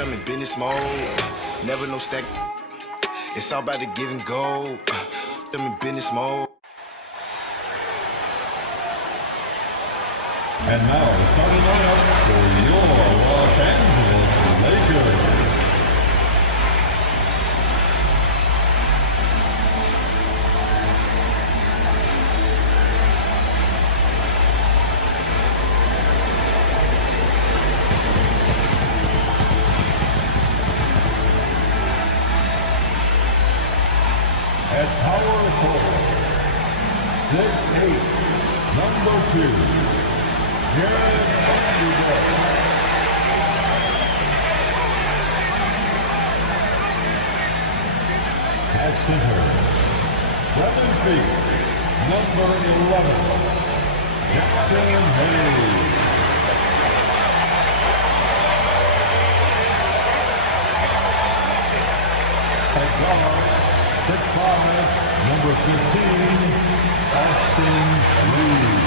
I'm in business mode. Never no stack. It's all about the give and go. I'm in business mode. And now, starting lineup for your Los Angeles Lakers. At power forward, 6'8", number 2. At center, 7 feet, number 11, Jackson Hayes. At guard, 6'5", number 15, Austin Reeves.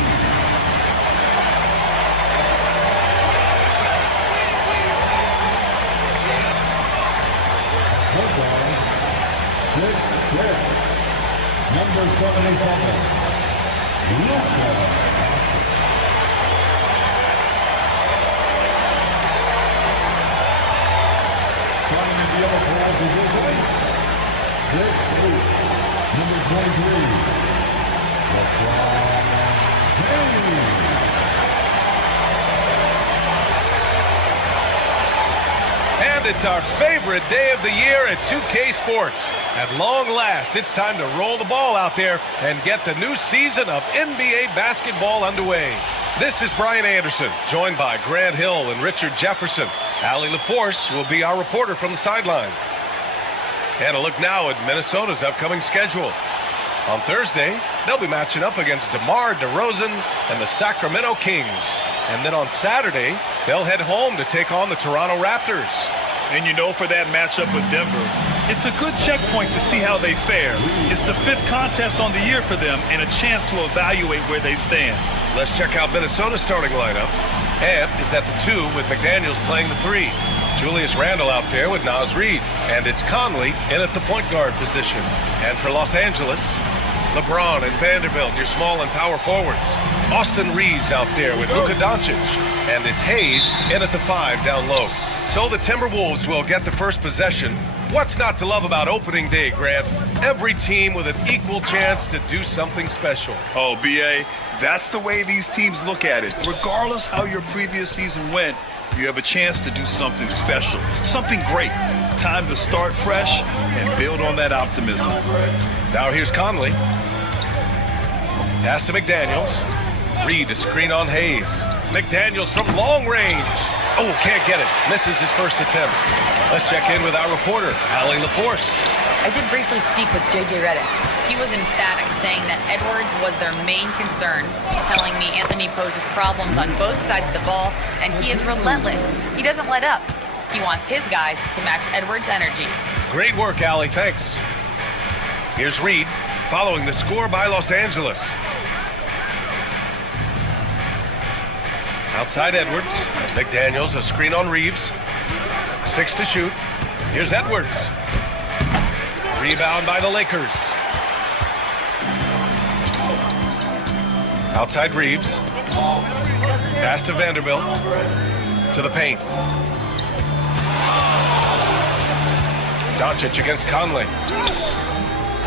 Football, 6'6", number 77, Luka. Starting at the other pole position, 6'8", number 23, LeBron James. And it's our favorite day of the year at 2K Sports. At long last, it's time to roll the ball out there and get the new season of NBA basketball underway. This is Brian Anderson, joined by Grant Hill and Richard Jefferson. Allie LaForce will be our reporter from the sideline. And a look now at Minnesota's upcoming schedule. On Thursday, they'll be matching up against DeMar DeRozan and the Sacramento Kings. And then on Saturday, they'll head home to take on the Toronto Raptors. And you know, for that matchup with Denver, it's a good checkpoint to see how they fare. It's the 5th contest on the year for them and a chance to evaluate where they stand. Let's check out Minnesota's starting lineup. Ant is at the 2 with McDaniels playing the 3. Julius Randle out there with Naz Reid. And it's Conley in at the point guard position. And for Los Angeles, LeBron and Vanderbilt, your small and power forwards. Austin Reeves out there with Luka Doncic. And it's Hayes in at the 5 down low. So the Timberwolves will get the first possession. What's not to love about opening day, Grant? Every team with an equal chance to do something special. Oh, B.A., that's the way these teams look at it. Regardless how your previous season went, you have a chance to do something special, something great. Time to start fresh and build on that optimism. Now here's Conley. Pass to McDaniels. Reed a screen on Hayes. McDaniels from long range. Oh, can't get it. Misses his first attempt. Let's check in with our reporter, Allie LaForce. I did briefly speak with J.J. Redick. He was emphatic, saying that Edwards was their main concern, telling me Anthony poses problems on both sides of the ball, and he is relentless. He doesn't let up. He wants his guys to match Edwards' energy. Great work, Allie. Thanks. Here's Reed, following the score by Los Angeles. Outside Edwards. McDaniels, a screen on Reeves. 6 to shoot. Here's Edwards. Rebound by the Lakers. Outside Reeves. Pass to Vanderbilt. To the paint. Doncic against Conley.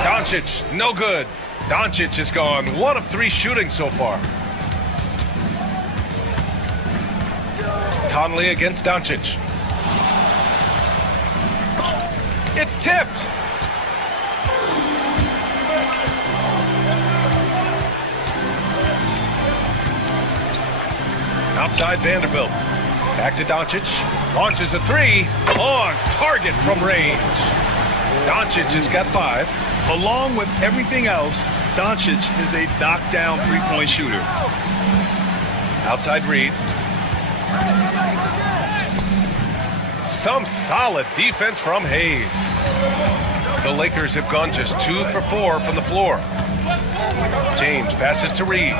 Doncic, no good. Doncic has gone 1 of 3 shooting so far. Conley against Doncic. It's tipped. Outside Vanderbilt. Back to Doncic. Launches a 3. On target from range. Doncic has got 5. Along with everything else, Doncic is a knockdown three-point shooter. Outside Reed. Some solid defense from Hayes. The Lakers have gone just 2 for 4 from the floor. James passes to Reeves.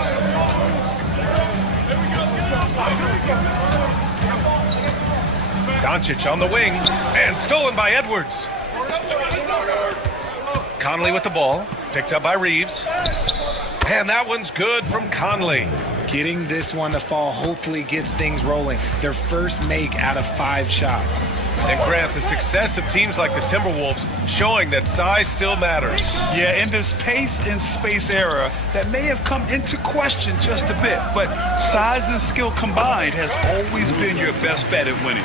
Doncic on the wing, and stolen by Edwards. Conley with the ball, picked up by Reeves. And that one's good from Conley. Getting this one to fall hopefully gets things rolling. Their first make out of 5 shots. And Grant, the success of teams like the Timberwolves showing that size still matters. Yeah, in this pace and space era, that may have come into question just a bit, but size and skill combined has always been your best bet at winning.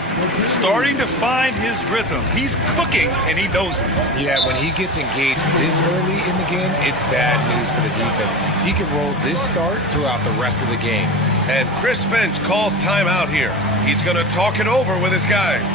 Starting to find his rhythm. He's cooking, and he knows it. Yeah, when he gets engaged this early in the game, it's bad news for the defense. He can roll this start throughout the rest of the game. And Chris Finch calls timeout here. He's going to talk it over with his guys.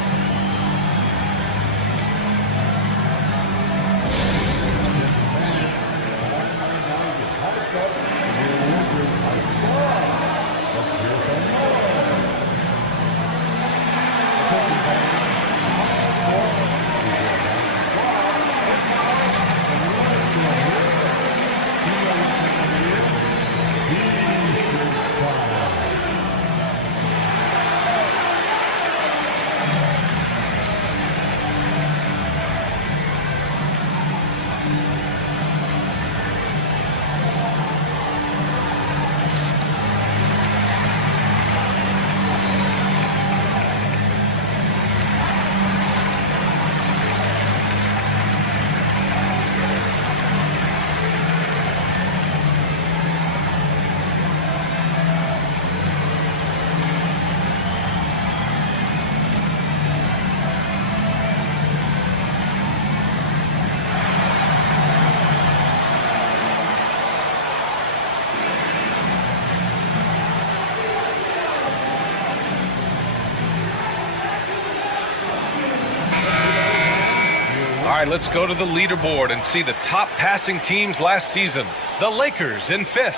All right, let's go to the leaderboard and see the top passing teams last season. The Lakers in 5th.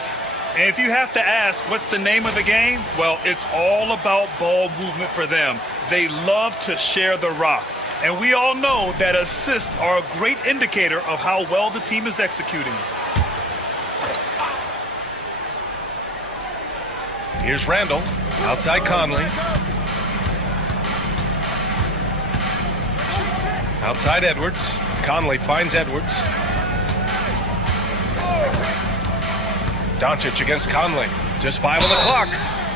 And if you have to ask, what's the name of the game? Well, it's all about ball movement for them. They love to share the rock. And we all know that assists are a great indicator of how well the team is executing. Here's Randall, outside Conley. Outside Edwards. Conley finds Edwards. Doncic against Conley. Just 5 on the clock.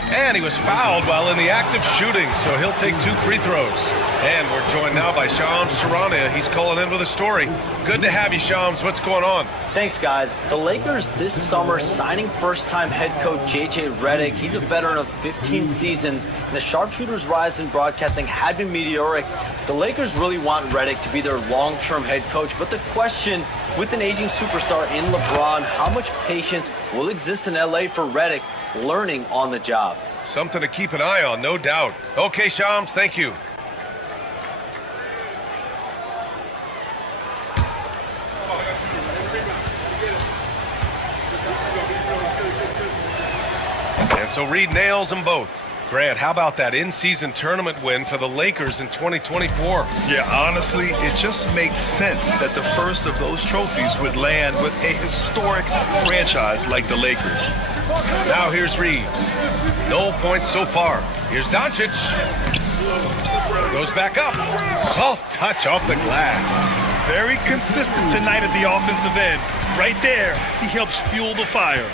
And he was fouled while in the act of shooting, so he'll take 2 free throws. And we're joined now by Shams Charania. He's calling in with a story. Good to have you, Shams. What's going on? Thanks, guys. The Lakers this summer signing first-time head coach J.J. Redick. He's a veteran of 15 seasons, and the sharpshooter's rise in broadcasting had been meteoric. The Lakers really want Redick to be their long-term head coach, but the question, with an aging superstar in LeBron, how much patience will exist in L.A. for Redick learning on the job? Something to keep an eye on, no doubt. Okay, Shams, thank you. And so Reed nails them both. Grant, how about that in-season tournament win for the Lakers in 2024? Yeah, honestly, it just makes sense that the first of those trophies would land with a historic franchise like the Lakers. Now here's Reeves. No points so far. Here's Doncic. Goes back up. Soft touch off the glass. Very consistent tonight at the offensive end. Right there, he helps fuel the fire.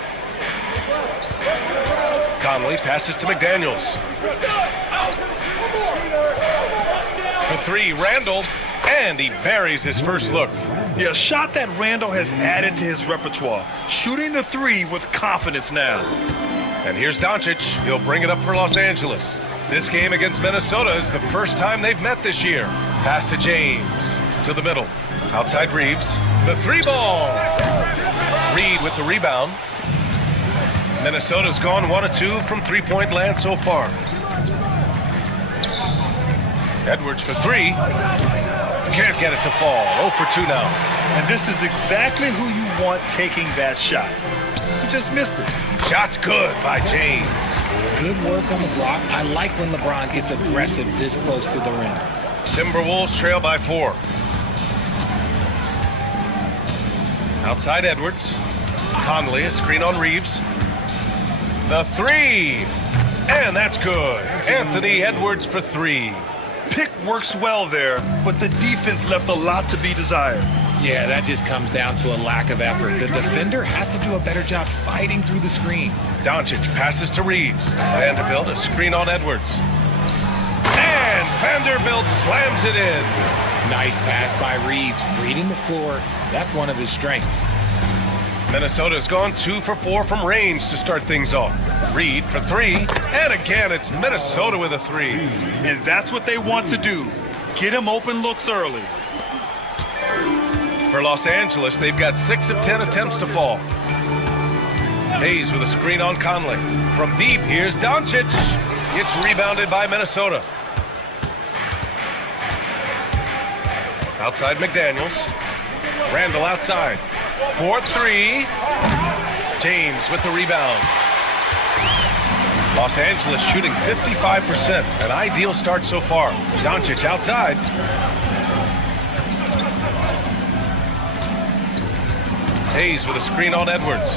Conley passes to McDaniels. For 3, Randall, and he buries his first look. Yeah, a shot that Randall has added to his repertoire. Shooting the 3 with confidence now. And here's Doncic. He'll bring it up for Los Angeles. This game against Minnesota is the first time they've met this year. Pass to James. To the middle. Outside Reeves. The 3-ball. Reed with the rebound. Minnesota's gone 1 of 2 from three-point land so far. Edwards for 3. Can't get it to fall. 0 for 2 now. And this is exactly who you want taking that shot. He just missed it. Shot's good by James. Good work on the block. I like when LeBron gets aggressive this close to the rim. Timberwolves trail by 4. Outside Edwards. Conley, a screen on Reeves. The 3. And that's good. Anthony Edwards for 3. Pick works well there, but the defense left a lot to be desired. Yeah, that just comes down to a lack of effort. The defender has to do a better job fighting through the screen. Doncic passes to Reeves. Vanderbilt, a screen on Edwards. And Vanderbilt slams it in. Nice pass by Reeves. Reading the floor, that's one of his strengths. Minnesota's gone 2 for 4 from range to start things off. Reed for 3, and again it's Minnesota with a 3. And that's what they want to do. Get him open looks early. For Los Angeles, they've got 6 of 10 attempts to fall. Hayes with a screen on Conley. From deep, here's Doncic. It's rebounded by Minnesota. Outside McDaniels. Randall outside. 4-3. James with the rebound. Los Angeles shooting 55%. An ideal start so far. Doncic outside. Hayes with a screen on Edwards.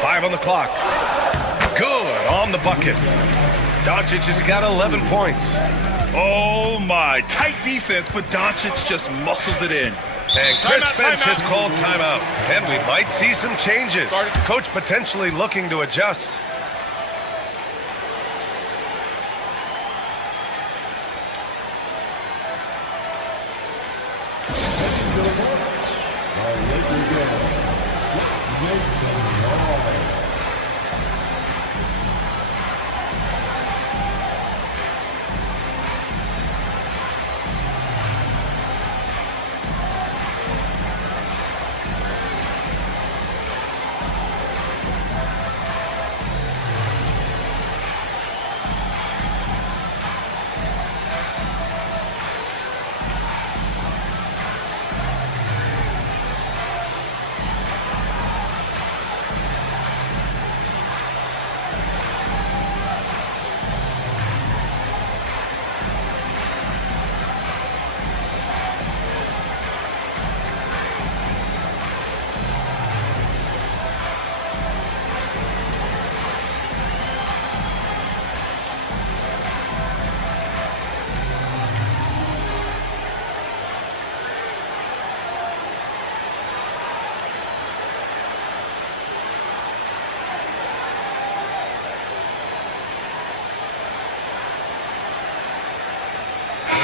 5 on the clock. Good on the bucket. Doncic has got 11 points. Oh my, tight defense, but Doncic just muscles it in. And Chris Finch has called timeout. And we might see some changes. Coach potentially looking to adjust.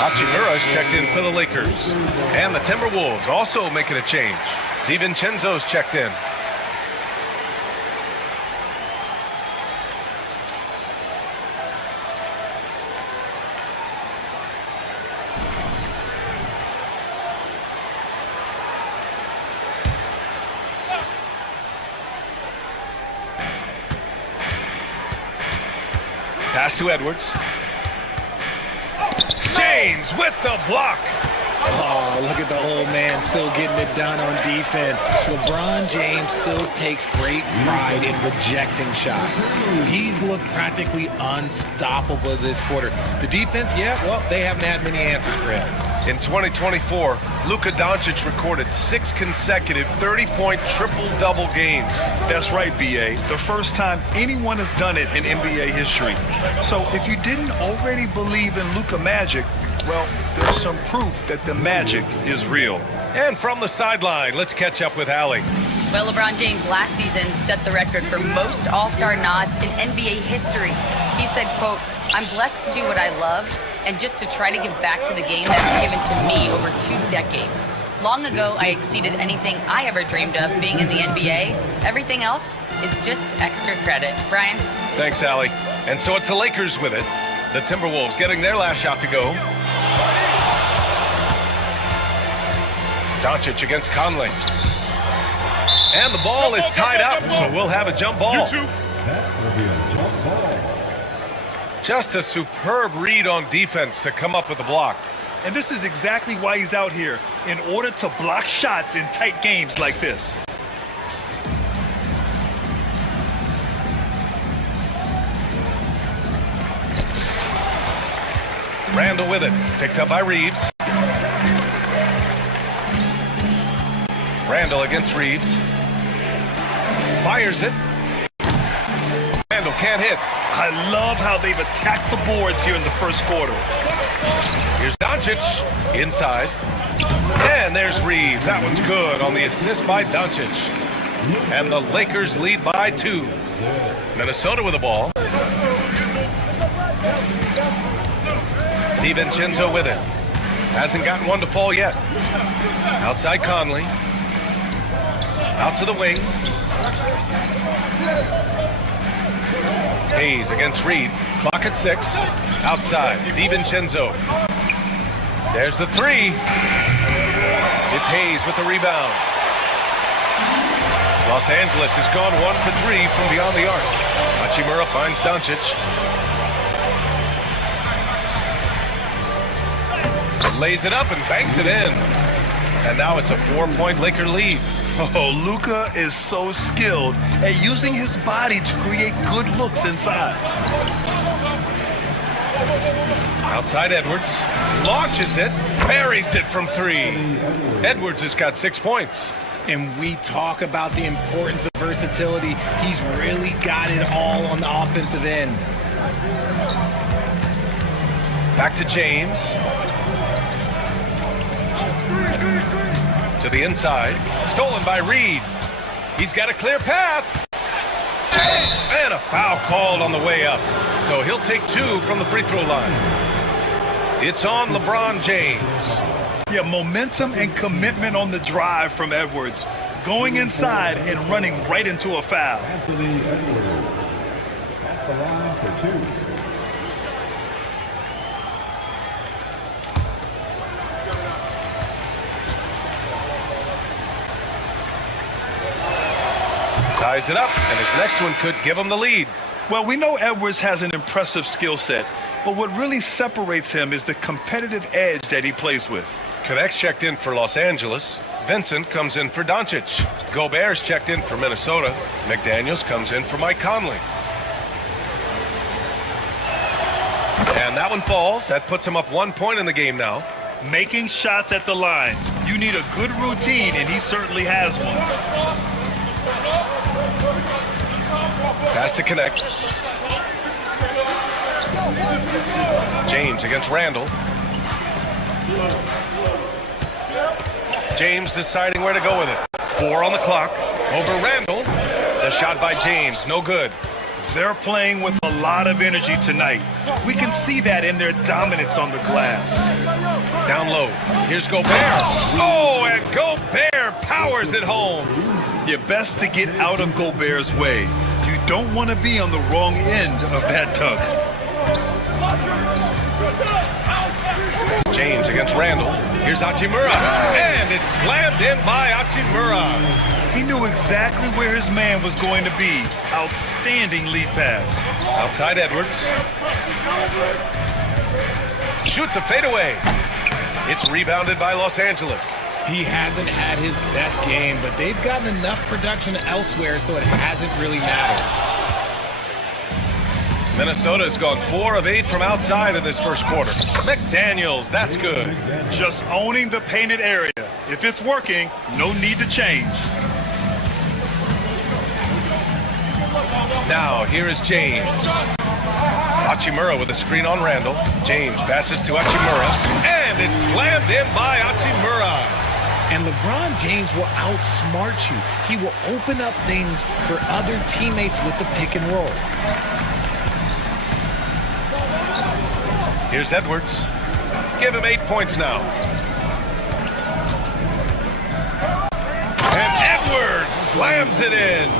Hachimura's checked in for the Lakers. And the Timberwolves also making a change. DiVincenzo's checked in. Pass to Edwards. James with the block. Oh, look at the old man still getting it done on defense. LeBron James still takes great pride in rejecting shots. He's looked practically unstoppable this quarter. The defense, yeah, well, they haven't had many answers for him. In 2024, Luka Doncic recorded 6 consecutive 30-point triple-double games. That's right, B.A. The first time anyone has done it in NBA history. So if you didn't already believe in Luka magic, well, there's some proof that the magic is real. And from the sideline, let's catch up with Allie. Well, LeBron James last season set the record for most All-Star nods in NBA history. He said, quote, "I'm blessed to do what I love and just to try to give back to the game that's given to me over 2 decades. Long ago, I exceeded anything I ever dreamed of being in the NBA. Everything else is just extra credit." Brian? Thanks, Allie. And so it's the Lakers with it. The Timberwolves getting their last shot to go. Doncic against Conley. And the ball is tied up, so we'll have a jump ball. That will be a jump ball. Just a superb read on defense to come up with the block. And this is exactly why he's out here, in order to block shots in tight games like this. Randall with it, picked up by Reeves. Randall against Reeves. Fires it. Randall can't hit. I love how they've attacked the boards here in the first quarter. Here's Doncic inside. And there's Reeves. That one's good on the assist by Doncic. And the Lakers lead by 2. Minnesota with the ball. DiVincenzo with it. Hasn't gotten one to fall yet. Outside Conley. Out to the wing. Hayes against Reed. Clock at 6. Outside. DiVincenzo. There's the 3. It's Hayes with the rebound. Los Angeles has gone 1 for 3 from beyond the arc. Hachimura finds Doncic. Lays it up and banks it in. And now it's a 4-point Laker lead. Oh, Luka is so skilled at using his body to create good looks inside. Outside Edwards. Launches it. Parries it from 3. Edwards has got 6 points. And we talk about the importance of versatility. He's really got it all on the offensive end. Back to James. To the inside. Stolen by Reed. He's got a clear path. And a foul called on the way up. So he'll take 2 from the free throw line. It's on LeBron James. Yeah, momentum and commitment on the drive from Edwards. Going inside and running right into a foul. Anthony Edwards off the line for 2. Ties it up, and his next one could give him the lead. Well, we know Edwards has an impressive skill set, but what really separates him is the competitive edge that he plays with. Connect's checked in for Los Angeles. Vincent comes in for Doncic. Gobert's checked in for Minnesota. McDaniels comes in for Mike Conley. And that one falls. That puts him up 1 point in the game now. Making shots at the line. You need a good routine, and he certainly has one. Pass to Connect. James against Randall. James deciding where to go with it. 4 on the clock. Over Randall. The shot by James. No good. They're playing with a lot of energy tonight. We can see that in their dominance on the glass. Down low. Here's Gobert. Oh, and Gobert powers it home. You're best to get out of Gobert's way. You don't want to be on the wrong end of that dunk. James against Randall. Here's Hachimura. And it's slammed in by Hachimura. He knew exactly where his man was going to be. Outstanding lead pass. Outside Edwards. Shoots a fadeaway. It's rebounded by Los Angeles. He hasn't had his best game, but they've gotten enough production elsewhere, so it hasn't really mattered. Minnesota has gone 4 of 8 from outside in this first quarter. McDaniels, that's good. Just owning the painted area. If it's working, no need to change. Now, here is James. Hachimura with a screen on Randall. James passes to Hachimura. And it's slammed in by Hachimura. And LeBron James will outsmart you. He will open up things for other teammates with the pick and roll. Here's Edwards. Give him 8 points now. And Edwards slams it in.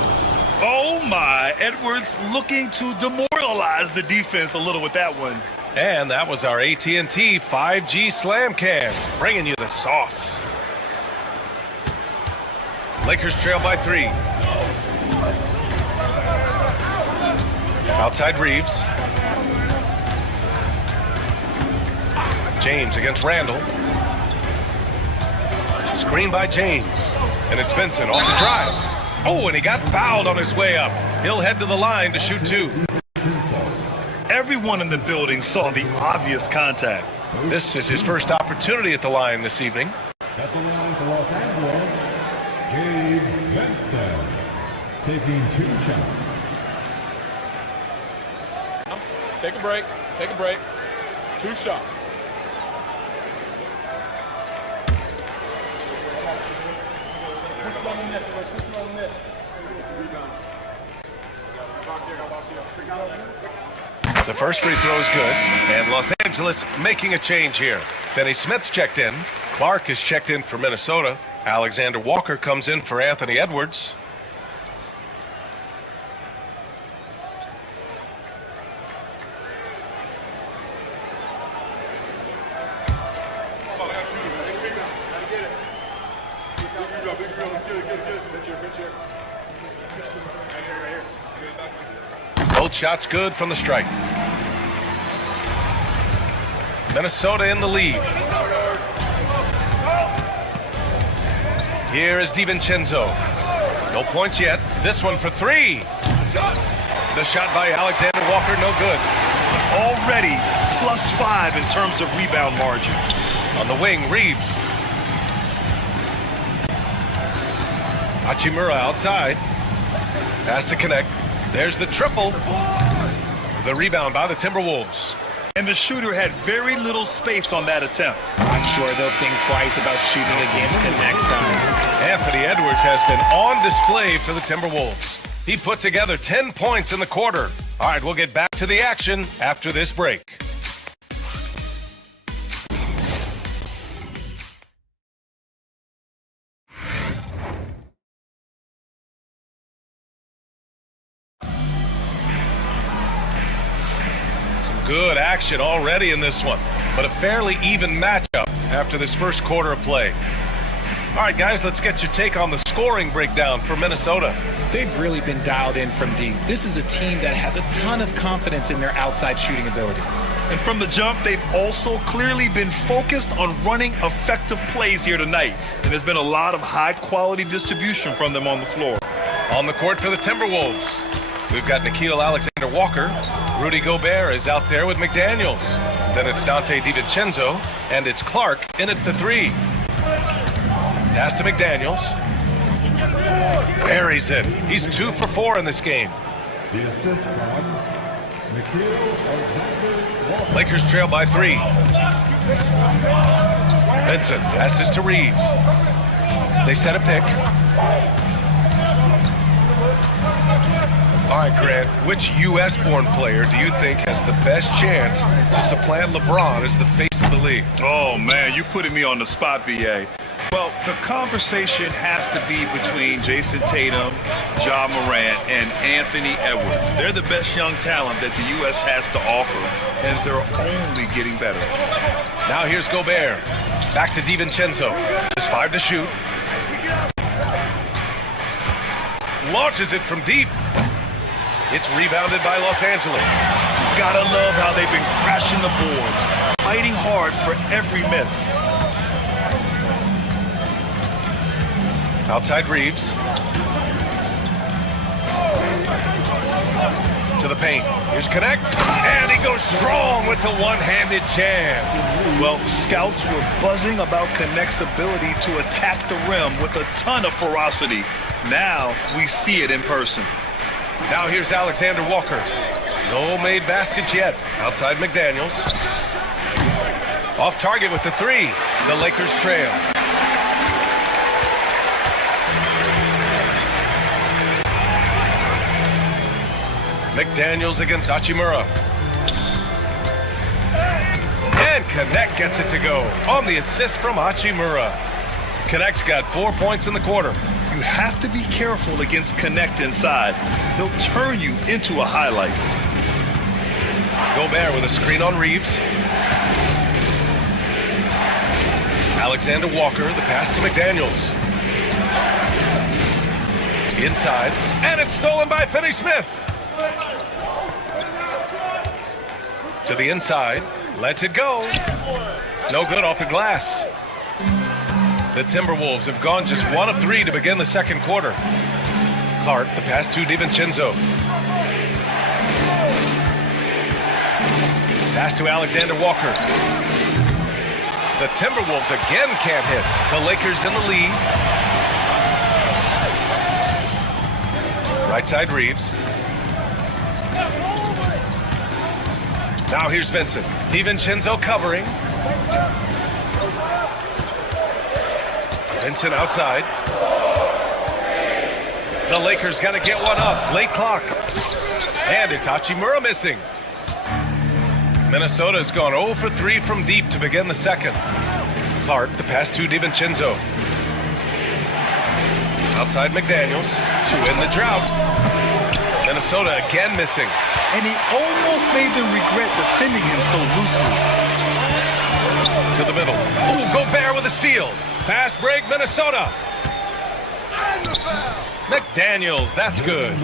Oh my, Edwards looking to demoralize the defense a little with that one. And that was our AT&T 5G Slam Cam, bringing you the sauce. Lakers trail by 3. Outside Reeves. James against Randall. Screen by James. And it's Vincent off the drive. Oh, and he got fouled on his way up. He'll head to the line to shoot 2. Everyone in the building saw the obvious contact. This is his first opportunity at the line this evening. At the line for Los Angeles, Gabe Vincent, taking 2 shots. Take a break. Take a break. 2 shots. The first free throw is good, and Los Angeles making a change here. Finney Smith's checked in. Clark is checked in for Minnesota. Alexander Walker comes in for Anthony Edwards. Both shots good from the stripe. Minnesota in the lead. Here is DiVincenzo. No points yet. This one for 3. The shot by Alexander Walker, no good. Already +5 in terms of rebound margin. On the wing, Reeves. Hachimura outside. Has to connect. There's the triple. The rebound by the Timberwolves. And the shooter had very little space on that attempt. I'm sure they'll think twice about shooting against him next time. Anthony Edwards has been on display for the Timberwolves. He put together 10 points in the quarter. All right, we'll get back to the action after this break. Good action already in this one, but a fairly even matchup after this first quarter of play. All right, guys, let's get your take on the scoring breakdown for Minnesota. They've really been dialed in from deep. This is a team that has a ton of confidence in their outside shooting ability. And from the jump, they've also clearly been focused on running effective plays here tonight. And there's been a lot of high-quality distribution from them on the floor. On the court for the Timberwolves, we've got Nickeil Alexander-Walker. Rudy Gobert is out there with McDaniels. Then it's Dante DiVincenzo, and it's Clark in at the 3. Pass to McDaniels. Buries it. He's 2 for 4 in this game. The assist from Nickeil Alexander-Walker. Lakers trail by 3. Vincent passes to Reeves. They set a pick. All right, Grant, which U.S.-born player do you think has the best chance to supplant LeBron as the face of the league? Oh, man, you putting me on the spot, B.A. Well, the conversation has to be between Jason Tatum, Ja Morant, and Anthony Edwards. They're the best young talent that the U.S. has to offer, and they're only getting better. Now here's Gobert. Back to DiVincenzo. Just 5 to shoot. Launches it from deep. It's rebounded by Los Angeles. Gotta love how they've been crashing the boards, fighting hard for every miss. Outside Reeves. To the paint. Here's Connect. And he goes strong with the one-handed jam. Well, scouts were buzzing about Connect's ability to attack the rim with a ton of ferocity. Now we see it in person. Now here's Alexander Walker. No made baskets yet. Outside McDaniels. Off target with the 3. The Lakers trail. McDaniels against Hachimura. And Connect gets it to go on the assist from Hachimura. Connect's got 4 points in the quarter. You have to be careful against Connect inside. He'll turn you into a highlight. Gobert with a screen on Reeves. Alexander Walker, the pass to McDaniels. Inside, and it's stolen by Finney Smith. To the inside, lets it go. No good off the glass. The Timberwolves have gone just 1 of 3 to begin the second quarter. Clark, the pass to DiVincenzo. Pass to Alexander Walker. The Timberwolves again can't hit. The Lakers in the lead. Right side Reeves. Now here's Vincent. DiVincenzo covering. Vincent outside. The Lakers got to get one up. Late clock. And Hachimura missing. Minnesota's gone 0 for 3 from deep to begin the second. Clark, the pass to DiVincenzo. Outside McDaniels. To end the drought. Minnesota again missing. And he almost made them regret defending him so loosely. To the middle. Ooh, Gobert with a steal. Fast break, Minnesota. McDaniels, that's good.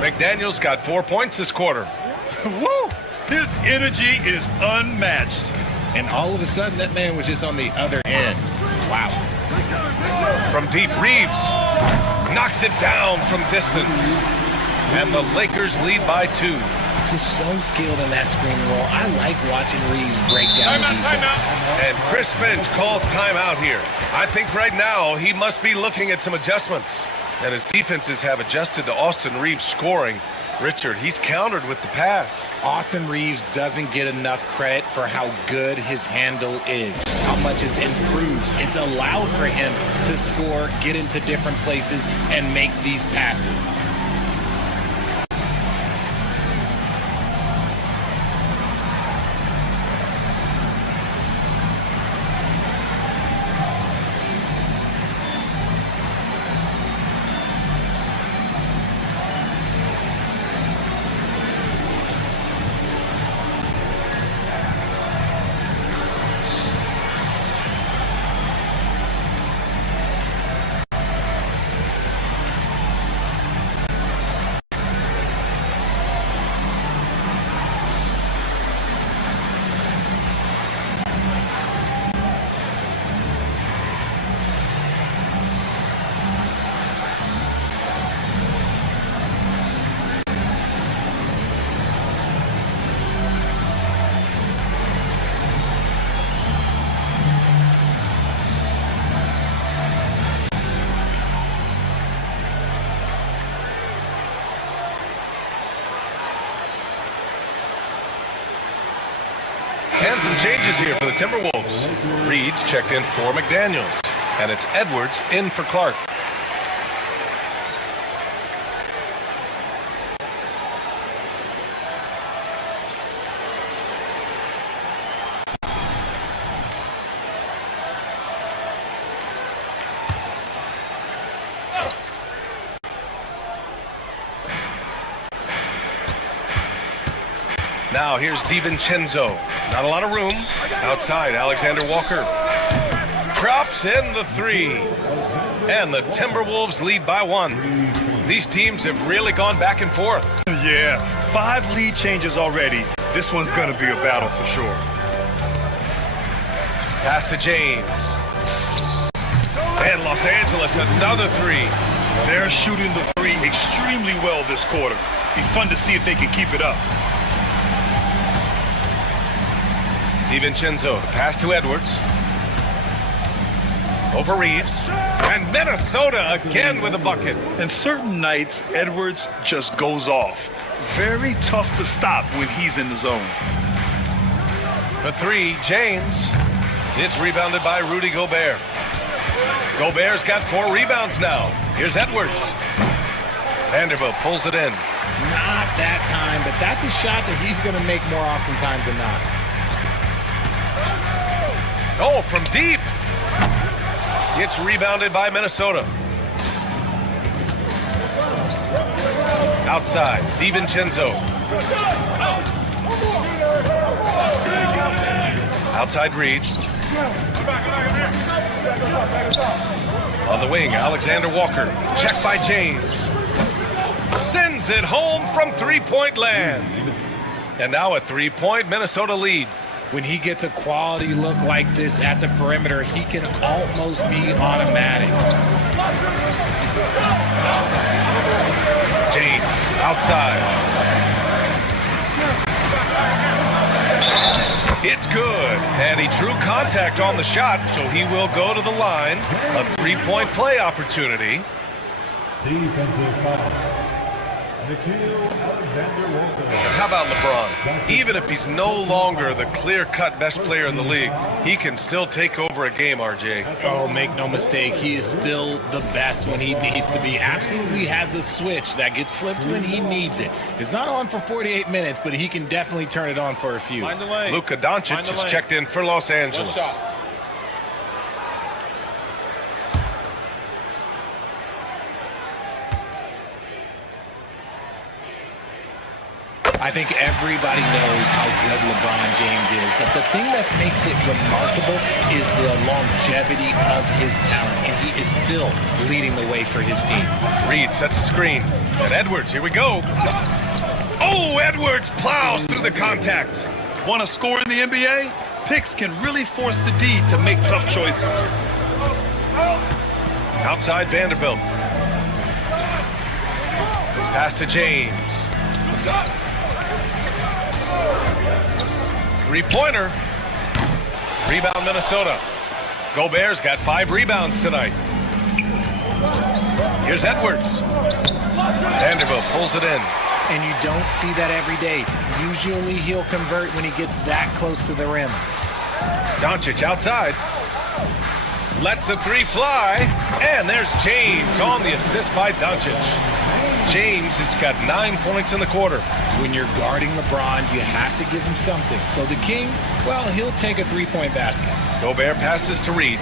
McDaniels got 4 points this quarter. Woo! His energy is unmatched. And all of a sudden, that man was just on the other end. Wow. From deep, Reeves knocks it down from distance. And the Lakers lead by 2. Just so skilled in that screen roll. I like watching Reeves break down the defense. And Chris Finch calls timeout here. I think right now he must be looking at some adjustments. And his defenses have adjusted to Austin Reeves scoring. Richard, he's countered with the pass. Austin Reeves doesn't get enough credit for how good his handle is, how much it's improved. It's allowed for him to score, get into different places, and make these passes. And some changes here for the Timberwolves. Reed's checked in for McDaniels. And it's Edwards in for Clark. Now here's DiVincenzo. Not a lot of room. Outside, Alexander Walker. Drops in the 3. And the Timberwolves lead by 1. These teams have really gone back and forth. Yeah, 5 lead changes already. This one's going to be a battle for sure. Pass to James. And Los Angeles, another 3. They're shooting the 3 extremely well this quarter. Be fun to see if they can keep it up. DiVincenzo, pass to Edwards. Over Reeves. And Minnesota again with a bucket. And certain nights, Edwards just goes off. Very tough to stop when he's in the zone. For 3, James. It's rebounded by Rudy Gobert. Gobert's got 4 rebounds now. Here's Edwards. Vanderbilt pulls it in. Not that time, but that's a shot that he's going to make more oftentimes than not. Oh, from deep. It's rebounded by Minnesota. Outside, DiVincenzo. Outside Reed. On the wing, Alexander Walker. Checked by James. Sends it home from three-point land. And now a 3-point Minnesota lead. When he gets a quality look like this at the perimeter, he can almost be automatic. James, outside. It's good, and he drew contact on the shot, so he will go to the line. A 3-point play opportunity. Defensive foul. How about LeBron? Even if he's no longer the clear-cut best player in the league, he can still take over a game, RJ. Oh, make no mistake, he is still the best when he needs to be. Absolutely has a switch that gets flipped when he needs it. It's not on for 48 minutes, but he can definitely turn it on for a few. Luka Doncic is checked in for Los Angeles. I think everybody knows how good LeBron James is, but the thing that makes it remarkable is the longevity of his talent, and he is still leading the way for his team. Reed sets a screen, and Edwards, here we go. Oh, Edwards plows through the contact. Want to score in the NBA? Picks can really force the D to make tough choices. Outside Vanderbilt. Pass to James. Three-pointer. Rebound Minnesota. Gobert's got 5 rebounds tonight. Here's Edwards. Vanderbilt pulls it in. And you don't see that every day. Usually he'll convert when he gets that close to the rim. Doncic outside. Lets the 3 fly. And there's James on the assist by Doncic. James has got 9 points in the quarter. When you're guarding LeBron, you have to give him something. So the King, well, he'll take a 3-point basket. Gobert passes to Reed.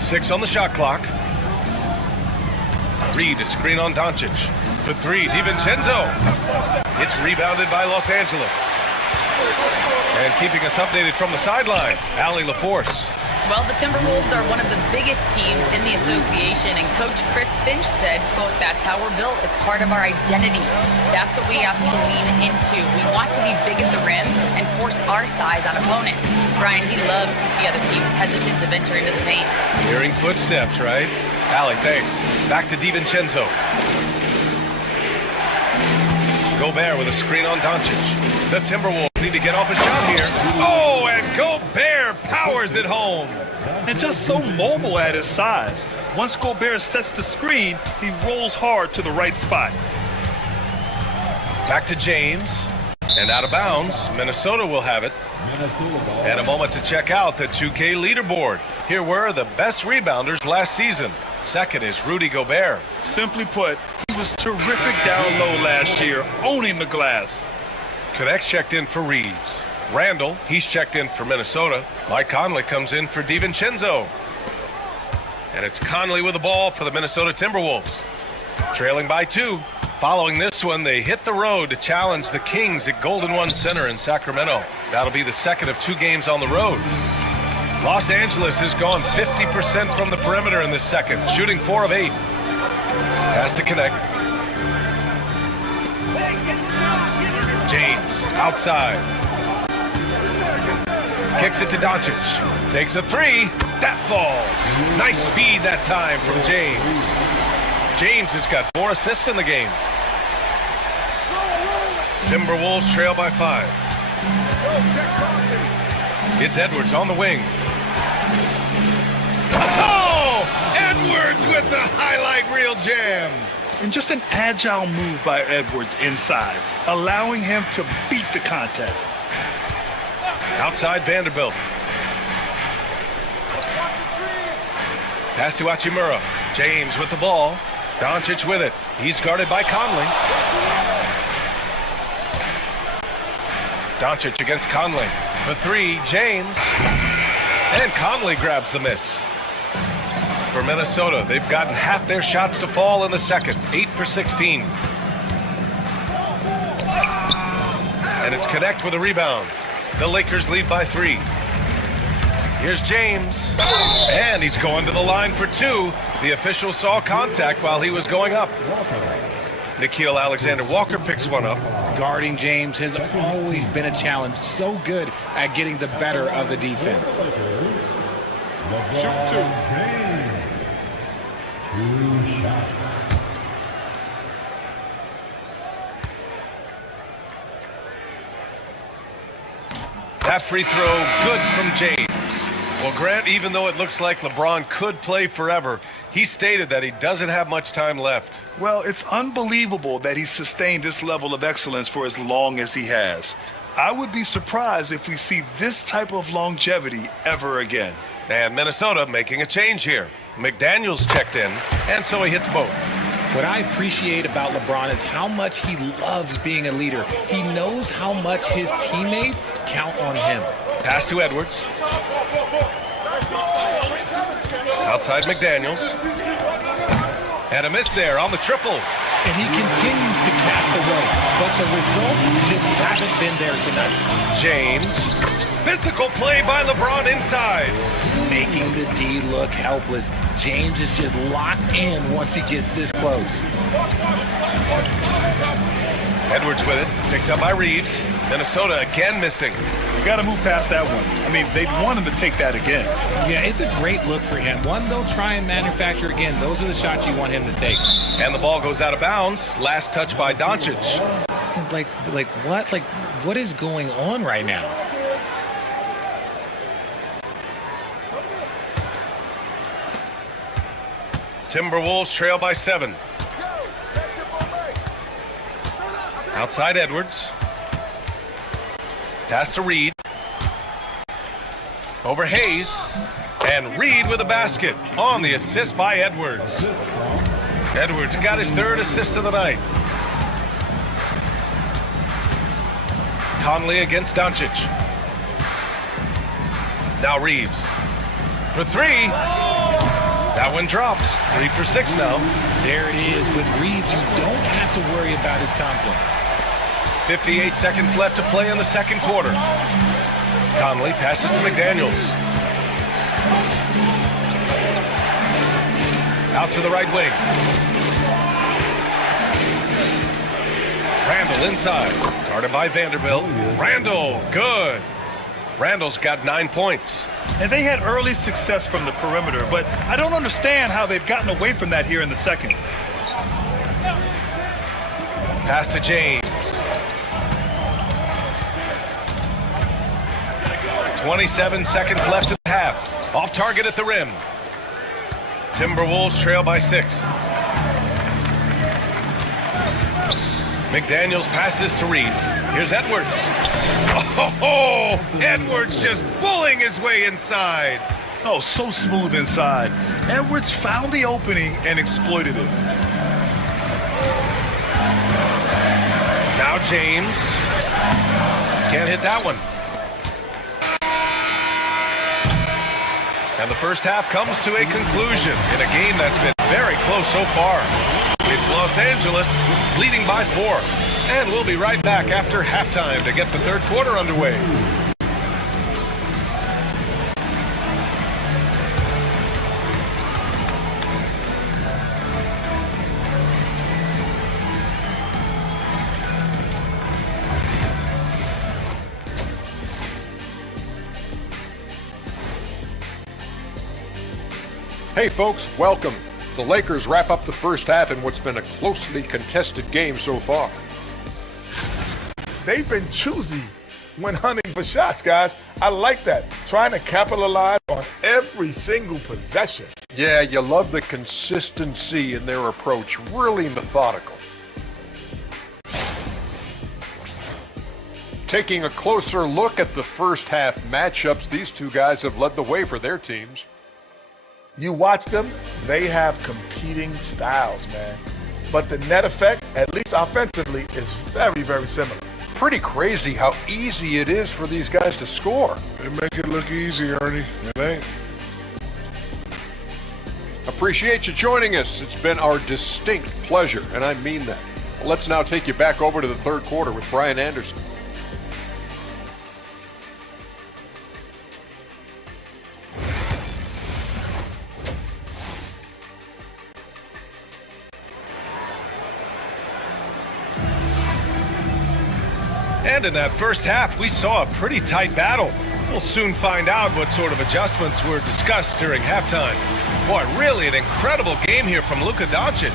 Six on the shot clock. Reed, a screen on Doncic. For 3, DiVincenzo. It's rebounded by Los Angeles. And keeping us updated from the sideline, Allie LaForce. Well, the Timberwolves are one of the biggest teams in the association, and Coach Chris Finch said, quote, "That's how we're built. It's part of our identity. That's what we have to lean into. We want to be big at the rim and force our size on opponents." Brian, he loves to see other teams hesitant to venture into the paint. Hearing footsteps, right? Allie, thanks. Back to DiVincenzo. Gobert with a screen on Doncic. The Timberwolves need to get off a shot here. Oh, and Gobert powers it home. And just so mobile at his size. Once Gobert sets the screen, he rolls hard to the right spot. Back to James. And out of bounds. Minnesota will have it. And a moment to check out the 2K leaderboard. Here were the best rebounders last season. Second is Rudy Gobert. Simply put, he was terrific down low last year, owning the glass. Connects checked in for Reeves. Randall, he's checked in for Minnesota. Mike Conley comes in for DiVincenzo. And it's Conley with the ball for the Minnesota Timberwolves. Trailing by 2. Following this one, they hit the road to challenge the Kings at Golden One Center in Sacramento. That'll be the second of 2 games on the road. Los Angeles has gone 50% from the perimeter in this second, shooting 4 of 8. Has to connect. James, outside. Kicks it to Doncic. Takes a 3. That falls. Nice feed that time from James. James has got 4 assists in the game. Timberwolves trail by 5. It's Edwards on the wing. Oh! Edwards with the highlight reel jam. And just an agile move by Edwards inside, allowing him to beat the contact. Outside Vanderbilt. Pass to Hachimura. James with the ball. Doncic with it. He's guarded by Conley. Doncic against Conley. The 3, James. And Conley grabs the miss. For Minnesota, they've gotten half their shots to fall in the second. 8 for 16. And it's Connect with a rebound. The Lakers lead by 3. Here's James. And he's going to the line for 2. The official saw contact while he was going up. Nickeil Alexander-Walker picks one up. Guarding James has always been a challenge. So good at getting the better of the defense. Shoot 2. That free throw good from James. Well, Grant, even though it looks like LeBron could play forever, he stated that he doesn't have much time left. Well, it's unbelievable that he's sustained this level of excellence for as long as he has. I would be surprised if we see this type of longevity ever again. And Minnesota making a change here. McDaniels checked in, and so he hits both. What I appreciate about LeBron is how much he loves being a leader. He knows how much his teammates count on him. Pass to Edwards. Outside McDaniels. And a miss there on the triple. And he continues to cast away, but the results just haven't been there tonight. James. Physical play by LeBron inside. Making the D look helpless. James is just locked in once he gets this close. Edwards with it. Picked up by Reeves. Minnesota again missing. You got to move past that one. I mean, they'd want him to take that again. Yeah, it's a great look for him. One they'll try and manufacture again. Those are the shots you want him to take. And the ball goes out of bounds. Last touch by Doncic. Like what? Like, what is going on right now? Timberwolves trail by 7. Outside Edwards. Pass to Reed. Over Hayes. And Reed with a basket on the assist by Edwards. Edwards got his 3rd assist of the night. Conley against Doncic. Now Reeves. For 3. That one drops. 3 for 6 now. There it is. With Reeves, you don't have to worry about his confidence. 58 seconds left to play in the second quarter. Conley passes to McDaniels. Out to the right wing. Randall inside. Guarded by Vanderbilt. Randall, good. Randall's got 9 points. And they had early success from the perimeter, but I don't understand how they've gotten away from that here in the second. Pass to James. 27 seconds left in the half. Off target at the rim. Timberwolves trail by 6. McDaniels passes to Reed. Here's Edwards. Oh, Edwards just bullying his way inside. Oh, so smooth inside. Edwards found the opening and exploited it. Now James. Can't hit that one. And the first half comes to a conclusion in a game that's been very close so far. It's Los Angeles leading by 4. And we'll be right back after halftime to get the third quarter underway. Hey folks, welcome. The Lakers wrap up the first half in what's been a closely contested game so far. They've been choosy when hunting for shots, guys. I like that. Trying to capitalize on every single possession. Yeah, you love the consistency in their approach. Really methodical. Taking a closer look at the first half matchups, these two guys have led the way for their teams. You watch them, they have competing styles, man. But the net effect, at least offensively, is very, very similar. Pretty crazy how easy it is for these guys to score. They make it look easy, Ernie. It ain't. Appreciate you joining us. It's been our distinct pleasure, and I mean that. Let's now take you back over to the third quarter with Brian Anderson. And in that first half, we saw a pretty tight battle. We'll soon find out what sort of adjustments were discussed during halftime. Boy, really an incredible game here from Luka Doncic.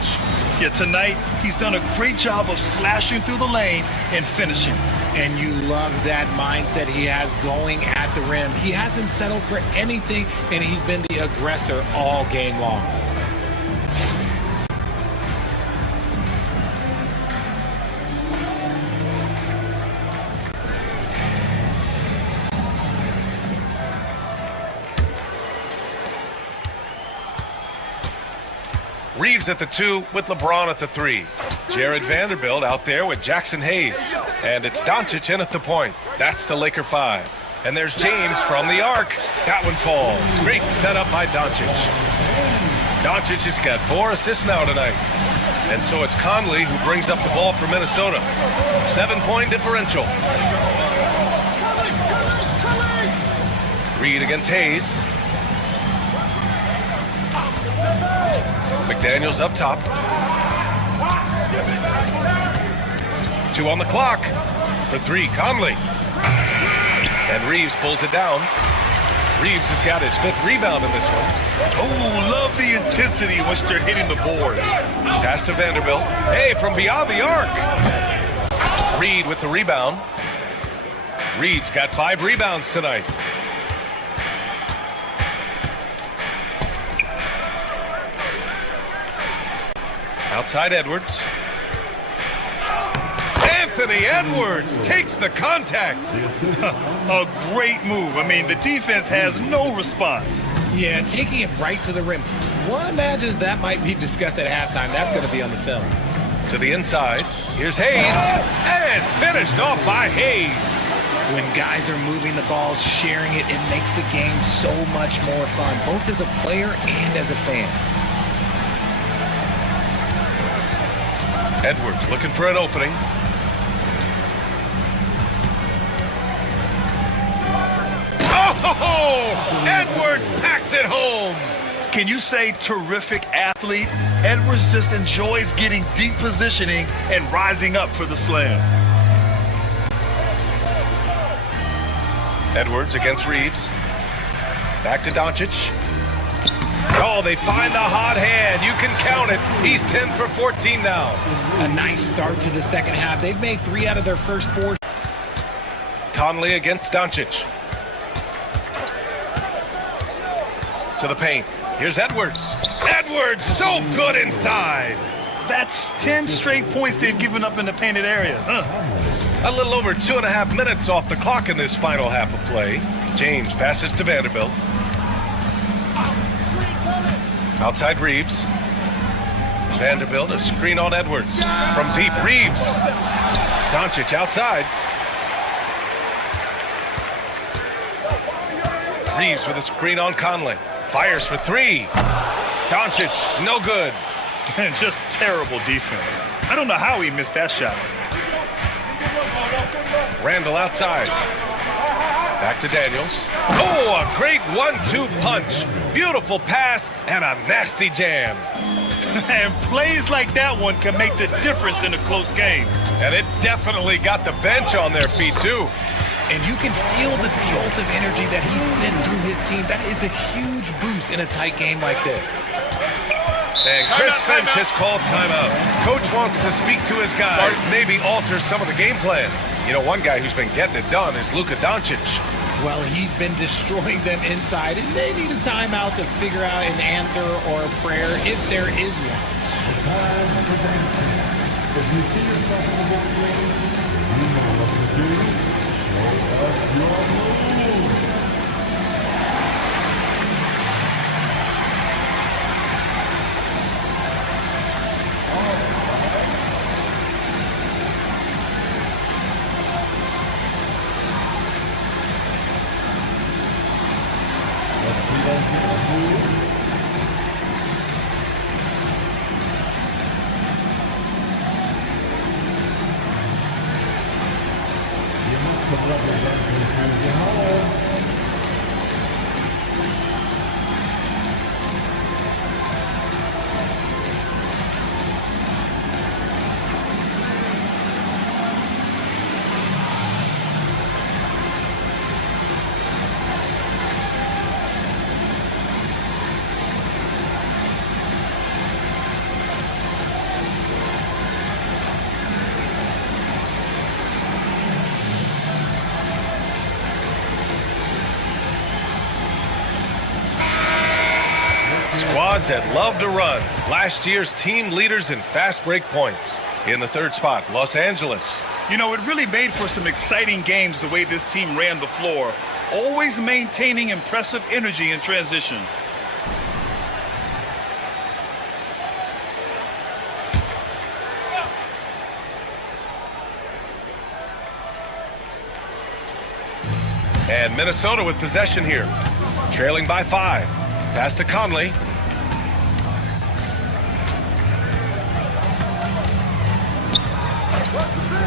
Yeah, tonight, he's done a great job of slashing through the lane and finishing. And you love that mindset he has going at the rim. He hasn't settled for anything, and he's been the aggressor all game long. Reeves at the 2 with LeBron at the 3. Jared Vanderbilt out there with Jackson Hayes. And it's Doncic in at the point. That's the Laker 5. And there's James from the arc. That one falls. Great setup by Doncic. Doncic has got 4 assists now tonight. And so it's Conley who brings up the ball for Minnesota. 7-point differential. Reed against Hayes. McDaniels up top. 2 on the clock. For 3, Conley. And Reeves pulls it down. Reeves has got his 5th rebound in this one. Oh, love the intensity once they're hitting the boards. Pass to Vanderbilt. Hey, from beyond the arc. Reed with the rebound. Reed's got 5 rebounds tonight. Outside Edwards. Anthony Edwards takes the contact. A great move. I mean, the defense has no response. Yeah, taking it right to the rim. One imagines that might be discussed at halftime. That's going to be on the film. To the inside. Here's Hayes. And finished off by Hayes. When guys are moving the ball, sharing it, it makes the game so much more fun, both as a player and as a fan. Edwards looking for an opening. Oh, Edwards packs it home. Can you say terrific athlete? Edwards just enjoys getting deep positioning and rising up for the slam. Edwards against Reeves. Back to Doncic. Oh, they find the hot hand. You can count it. He's 10 for 14 now. A nice start to the second half. They've made 3 out of their first 4. Conley against Doncic. To the paint. Here's Edwards. Edwards, so good inside. That's 10 straight points they've given up in the painted area. A little over 2.5 minutes off the clock in this final half of play. James passes to Vanderbilt. Outside Reeves. Vanderbilt, a screen on Edwards. From deep, Reeves. Doncic outside. Reeves with a screen on Conley. Fires for 3. Doncic, no good. Just terrible defense. I don't know how he missed that shot. Randall outside. Back to Daniels. Oh, a great 1-2 punch. Beautiful pass and a nasty jam. And plays like that one can make the difference in a close game. And it definitely got the bench on their feet, too. And you can feel the jolt of energy that he sent through his team. That is a huge boost in a tight game like this. And Chris Finch has called timeout. Coach wants to speak to his guys, maybe alter some of the game plan. You know, one guy who's been getting it done is Luka Doncic. Well, he's been destroying them inside, and they need a timeout to figure out an answer or a prayer if there is one. squads that love to run. Last year's team leaders in fast break points. In the third spot, Los Angeles. You know, it really made for some exciting games the way this team ran the floor, always maintaining impressive energy in transition. And Minnesota with possession here. Trailing by 5. Pass to Conley.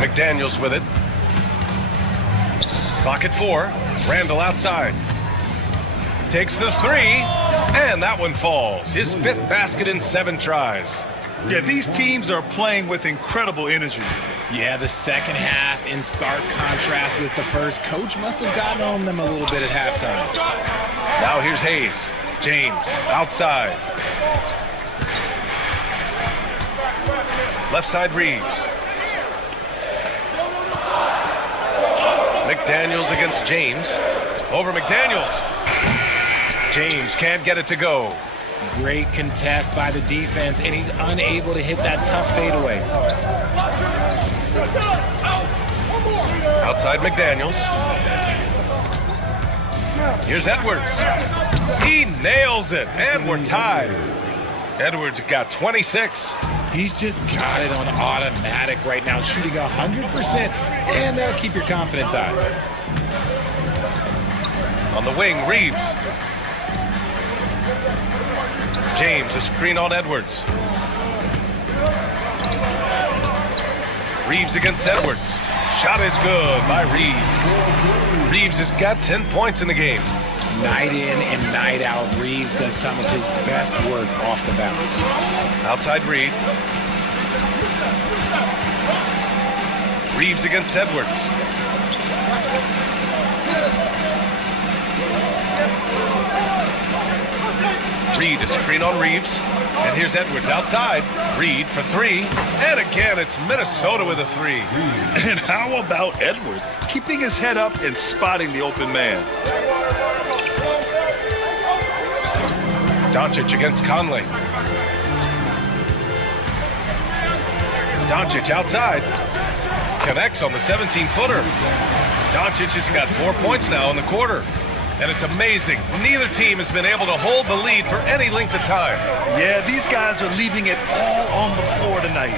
McDaniels with it. Clock at 4. Randall outside. Takes the 3. And that one falls. His 5th basket in 7 tries. Yeah, these teams are playing with incredible energy. Yeah, the second half in stark contrast with the first. Coach must have gotten on them a little bit at halftime. Now here's Hayes. James outside. Left side Reeves. McDaniels against James. Over McDaniels. James can't get it to go. Great contest by the defense, and he's unable to hit that tough fadeaway. Outside McDaniels. Here's Edwards. He nails it, and we're tied. Edwards got 26. He's just got it on automatic right now, shooting 100%, and that'll keep your confidence high. On the wing, Reeves. James, a screen on Edwards. Reeves against Edwards. Shot is good by Reeves. Reeves has got 10 points in the game. Night in and night out, Reeves does some of his best work off the bounce. Outside Reed. Reeves against Edwards. Reed, a screen on Reeves. And here's Edwards outside. Reed for 3. And again, it's Minnesota with a 3. And how about Edwards keeping his head up and spotting the open man? Doncic against Conley. Doncic outside. Connects on the 17-footer. Doncic has got 4 points now in the quarter. And it's amazing. Neither team has been able to hold the lead for any length of time. Yeah, these guys are leaving it all on the floor tonight.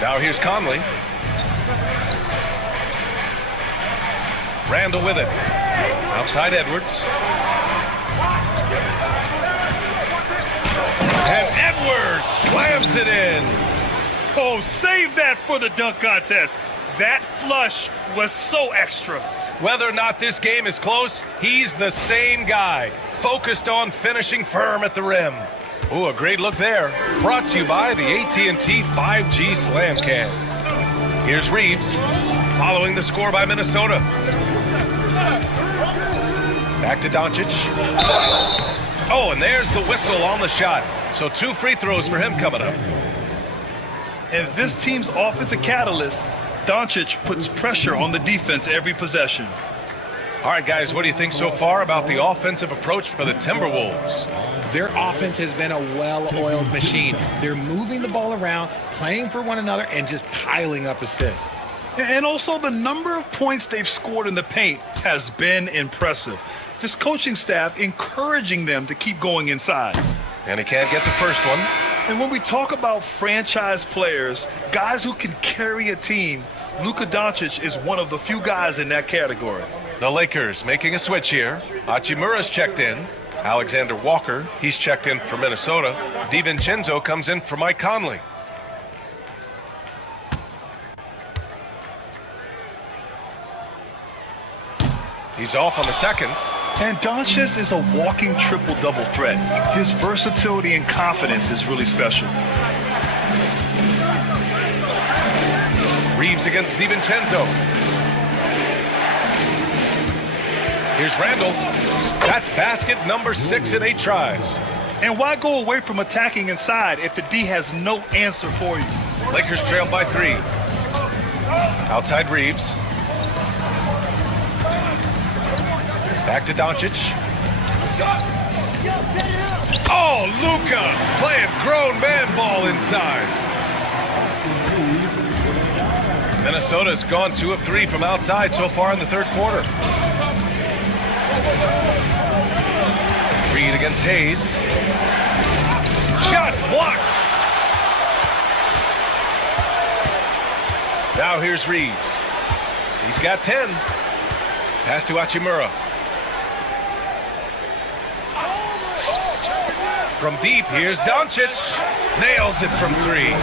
Now here's Conley. Randall with it. Outside Edwards. And Edwards slams it in. Oh, save that for the dunk contest. That flush was so extra. Whether or not this game is close, he's the same guy, focused on finishing firm at the rim. Ooh, a great look there. Brought to you by the AT&T 5G Slam Can. Here's Reeves, following the score by Minnesota. Back to Doncic. Oh, and there's the whistle on the shot. So 2 free throws for him coming up. And this team's offensive catalyst, Doncic puts pressure on the defense every possession. All right, guys, what do you think so far about the offensive approach for the Timberwolves? Their offense has been a well-oiled machine. They're moving the ball around, playing for one another, and just piling up assists. And also the number of points they've scored in the paint has been impressive. This coaching staff encouraging them to keep going inside. And he can't get the first one. And when we talk about franchise players, guys who can carry a team, Luka Doncic is one of the few guys in that category. The Lakers making a switch here. Hachimura's checked in. Alexander Walker, he's checked in for Minnesota. DiVincenzo comes in for Mike Conley. He's off on the second. And Doncic is a walking triple-double threat. His versatility and confidence is really special. Reeves against DiVincenzo. Here's Randall. That's basket number 6 in 8 tries. And why go away from attacking inside if the D has no answer for you? Lakers trail by 3. Outside Reeves. Back to Doncic. Oh, Luka playing grown man ball inside. Minnesota's gone 2 of 3 from outside so far in the third quarter. Reed against Hayes. Shot blocked. Now here's Reeves. He's got 10. Pass to Hachimura. From deep, here's Doncic. Nails it from 3.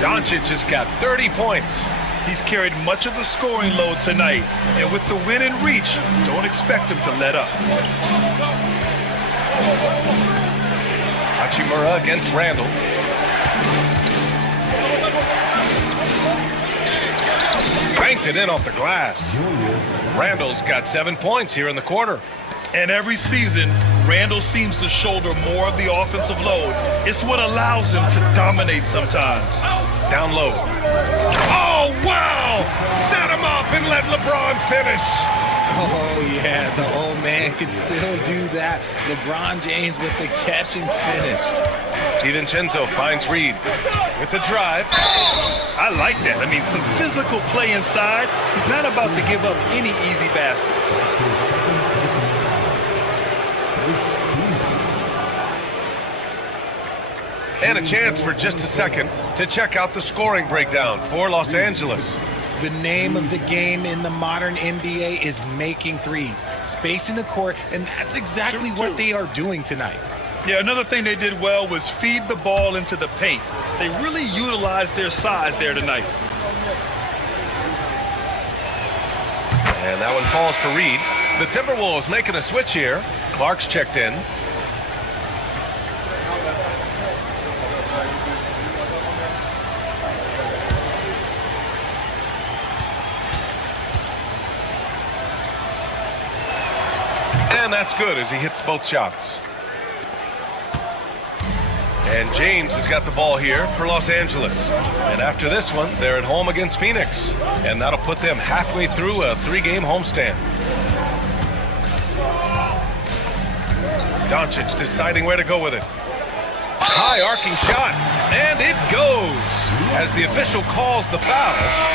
Doncic has got 30 points. He's carried much of the scoring load tonight, and with the win and reach, don't expect him to let up. Hachimura against Randall. Banked it in off the glass. Randall's got 7 points here in the quarter. And every season, Randall seems to shoulder more of the offensive load. It's what allows him to dominate sometimes. Down low. Oh, wow! Set him up and let LeBron finish. Oh, yeah, the old man can still do that. LeBron James with the catch and finish. DiVincenzo finds Reed with the drive. I like that. I mean, some physical play inside. He's not about to give up any easy baskets. And a chance for just a second to check out the scoring breakdown for Los Angeles. The name of the game in the modern NBA is making threes, spacing the court, and that's exactly what they are doing tonight. Yeah, another thing they did well was feed the ball into the paint. They really utilized their size there tonight. And that one falls for Reed. The Timberwolves making a switch here. Clark's checked in. And that's good as he hits both shots. And James has got the ball here for Los Angeles. And after this one, they're at home against Phoenix. And that'll put them halfway through a 3-game homestand. Doncic deciding where to go with it. High arcing shot, and it goes. As the official calls the foul,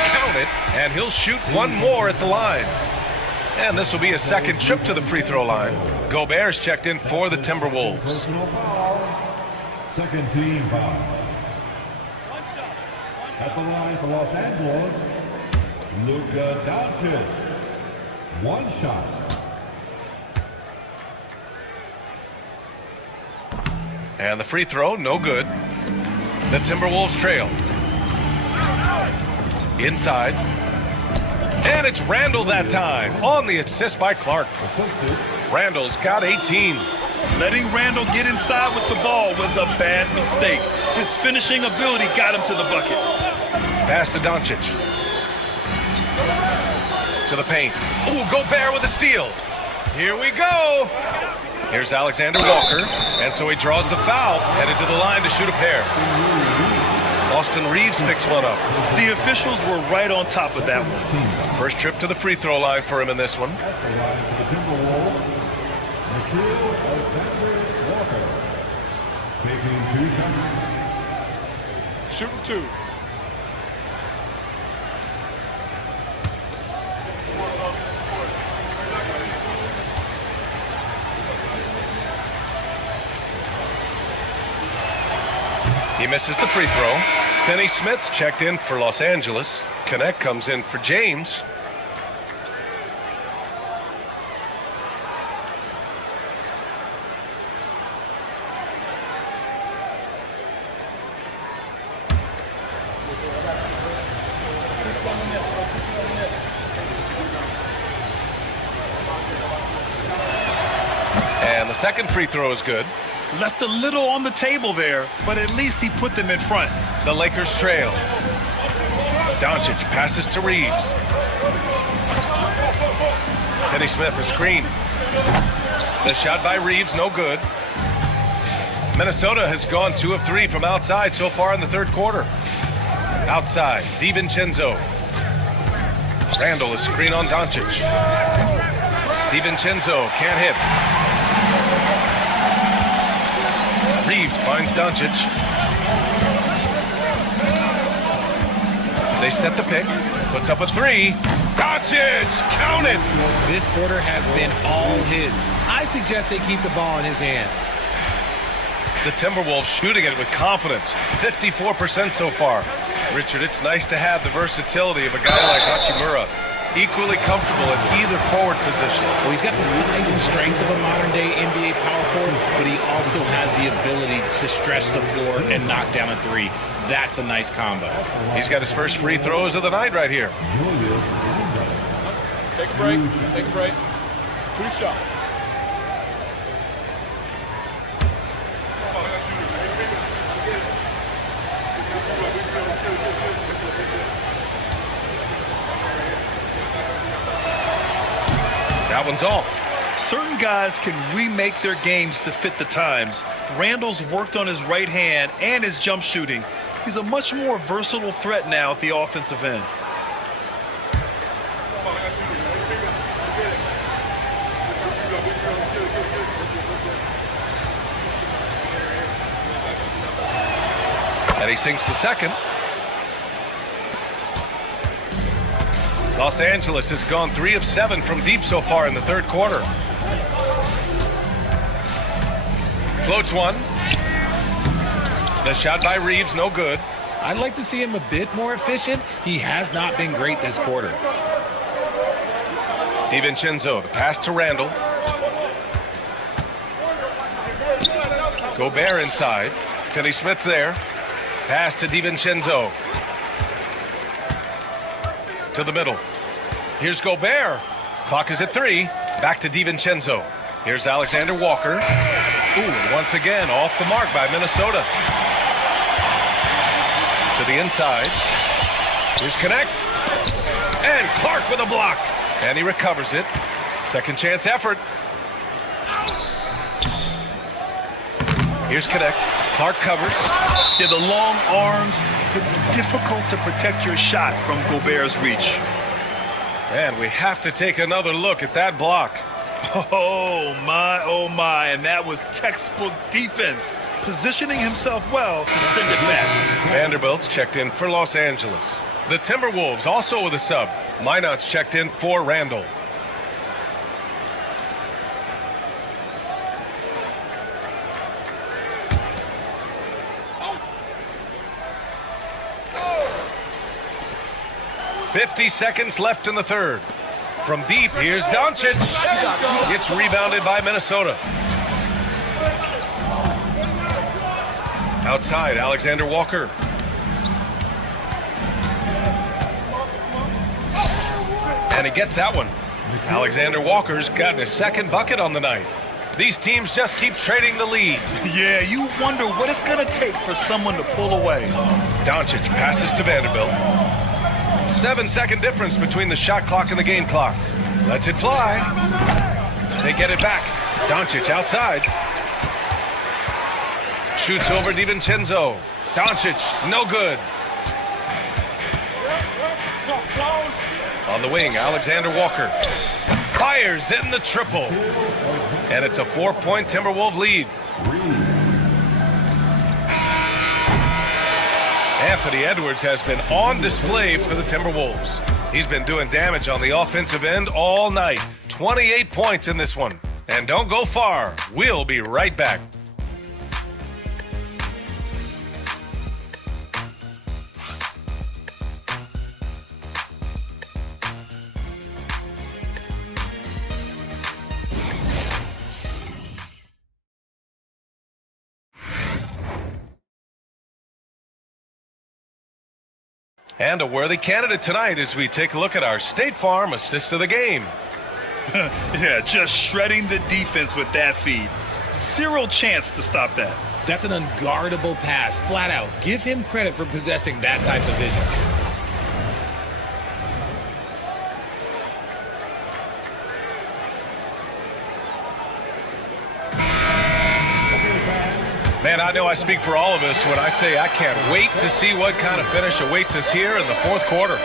count it, and he'll shoot one more at the line. And this will be his second trip to the free throw line. Gobert's checked in for the Timberwolves. Second team foul. At the line for Los Angeles, Luka Doncic. One shot. And the free throw, no good. The Timberwolves trail. Inside. And it's Randall that time on the assist by Clark. Randall's got 18. Letting Randall get inside with the ball was a bad mistake. His finishing ability got him to the bucket. Pass to Doncic. To the paint. Ooh, Gobert with a steal. Here we go. Here's Alexander Walker. And so he draws the foul, headed to the line to shoot a pair. Austin Reeves picks one up. The officials were right on top of that one. First trip to the free throw line for him in this one. Shooting 2. He misses the free throw. Finney Smith's checked in for Los Angeles. Connect comes in for James. And the second free throw is good. Left a little on the table there, but at least he put them in front. The Lakers trail. Doncic passes to Reeves. Finney Smith a screen. The shot by Reeves, no good. Minnesota has gone 2 of 3 from outside so far in the third quarter. Outside, DiVincenzo. Randall is screen on Doncic. DiVincenzo can't hit. Reeves finds Doncic. They set the pick. Puts up a three. Doncic! Count it! This quarter has been all his. I suggest they keep the ball in his hands. The Timberwolves shooting it with confidence. 54% so far. Richard, it's nice to have the versatility of a guy like Hachimura. Equally comfortable at either forward position. Well, he's got the size and strength of a modern-day NBA power forward, but he also has the ability to stretch the floor and knock down a three. That's a nice combo. He's got his first free throws of the night right here. Take a break. Take a break. 2 shots. That one's off. Certain guys can remake their games to fit the times. Randall's worked on his right hand and his jump shooting. He's a much more versatile threat now at the offensive end. And he sinks the second. Los Angeles has gone 3 of 7 from deep so far in the third quarter. Floats one. The shot by Reeves, no good. I'd like to see him a bit more efficient. He has not been great this quarter. DiVincenzo, the pass to Randall. Gobert inside. Finney-Smith's there. Pass to DiVincenzo. To the middle. Here's Gobert. Clock is at 3. Back to DiVincenzo. Here's Alexander Walker. Ooh, and once again, off the mark by Minnesota. To the inside. Here's Connect. And Clark with a block. And he recovers it. Second chance effort. Here's Connect. Clark covers. Yeah, the long arms. It's difficult to protect your shot from Gobert's reach. And we have to take another look at that block. Oh my, and that was textbook defense. Positioning himself well to send it back. Vanderbilt's checked in for Los Angeles. The Timberwolves also with a sub. Minot's checked in for Randall. Oh. 50 seconds left in the third. From deep, here's Doncic. It's rebounded by Minnesota. Outside, Alexander Walker. And he gets that one. Alexander Walker's gotten his second bucket on the night. These teams just keep trading the lead. Yeah, you wonder what it's going to take for someone to pull away. Doncic passes to Vanderbilt. 7-second difference between the shot clock and the game clock. Lets it fly. They get it back. Doncic outside. Shoots over DiVincenzo. Doncic, no good. On the wing, Alexander Walker. Fires in the triple. And it's a 4-point Timberwolves lead. Anthony Edwards has been on display for the Timberwolves. He's been doing damage on the offensive end all night. 28 points in this one. And don't go far. We'll be right back. And a worthy candidate tonight as we take a look at our State Farm assist of the game. Yeah, just shredding the defense with that feed. Zero chance to stop that. That's an unguardable pass, flat out. Give him credit for possessing that type of vision. Man, I know I speak for all of us when I say I can't wait to see what kind of finish awaits us here in the fourth quarter.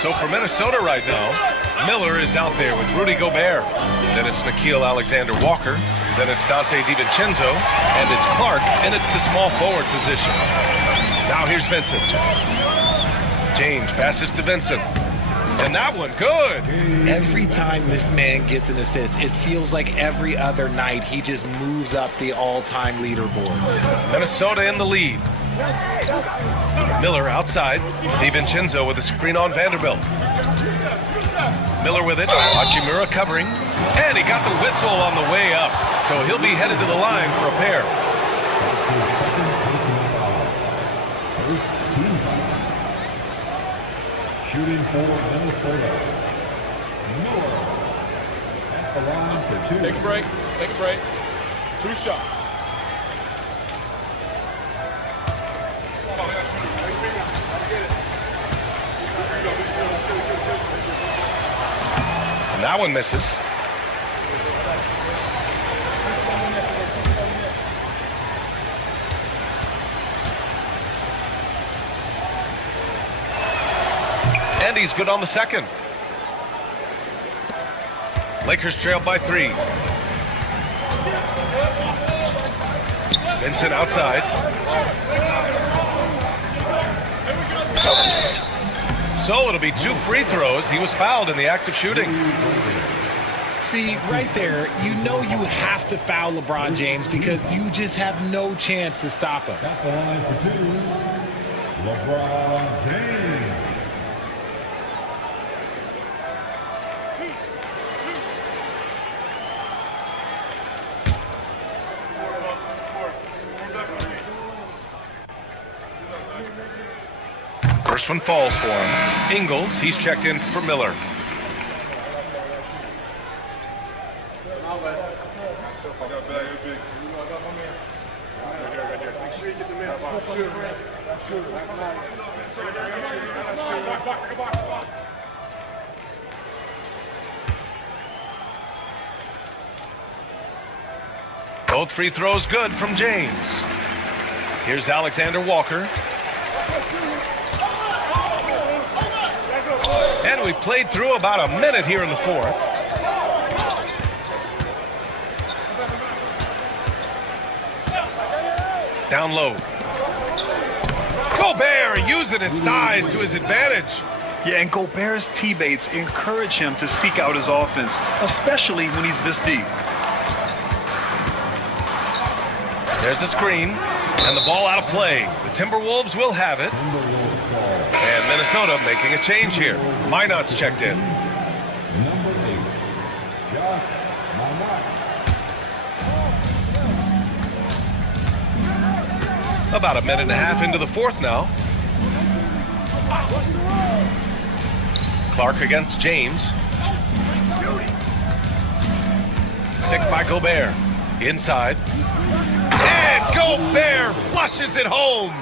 So for Minnesota right now, Miller is out there with Rudy Gobert. Then it's Nickeil Alexander-Walker. Then it's Dante DiVincenzo, and it's Clark in at the small forward position. Now here's Vincent. James passes to Vincent. And that one, good. Every time this man gets an assist, it feels like every other night he just moves up the all-time leaderboard. Minnesota in the lead. Miller outside. DiVincenzo with a screen on Vanderbilt. Miller with it. Hachimura covering. And he got the whistle on the way up. So he'll be headed to the line for a pair. First team foul. Shooting for Minnesota. Miller at the line for two. Take a break. Take a break. 2 shots. And that one misses. And he's good on the second. Lakers trail by 3. Vincent outside. So it'll be 2 free throws. He was fouled in the act of shooting. See, right there, you know you have to foul LeBron James because you just have no chance to stop him. At the line for 2, LeBron James. First one falls for him. Ingles, he's checked in for Miller. Both free throws good from James. Here's Alexander Walker. And we played through about a minute here in the fourth. Down low. Gobert using his size to his advantage. Yeah, and Gobert's teammates encourage him to seek out his offense, especially when he's this deep. There's a screen, and the ball out of play. The Timberwolves will have it. And Minnesota making a change here. Minot's checked in. Number 8, Josh Minot. About a minute and a half into the fourth now. Clark against James. Picked by Gobert. Inside. And Gobert flushes it home.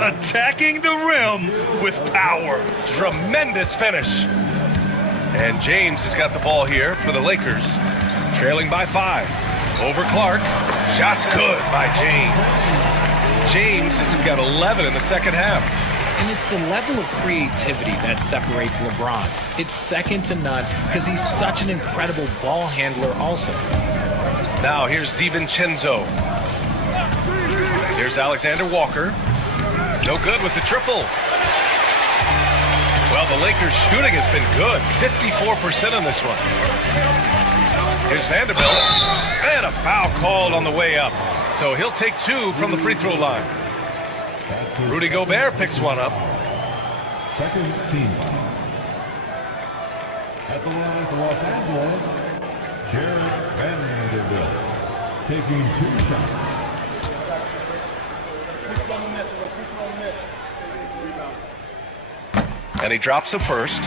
Attacking the rim with power. Tremendous finish. And James has got the ball here for the Lakers. Trailing by 5. Over Clark. Shot's good by James. James has got 11 in the second half. And it's the level of creativity that separates LeBron. It's second to none because he's such an incredible ball handler also. Now here's DiVincenzo. Here's Alexander Walker. No good with the triple. Well, the Lakers shooting has been good. 54% on this one. Here's Vanderbilt. And a foul called on the way up. So he'll take 2 from the free throw line. Rudy Gobert picks one up. Second team foul. At the line for Los Angeles, Jared Vanderbilt taking 2 shots. And he drops the first.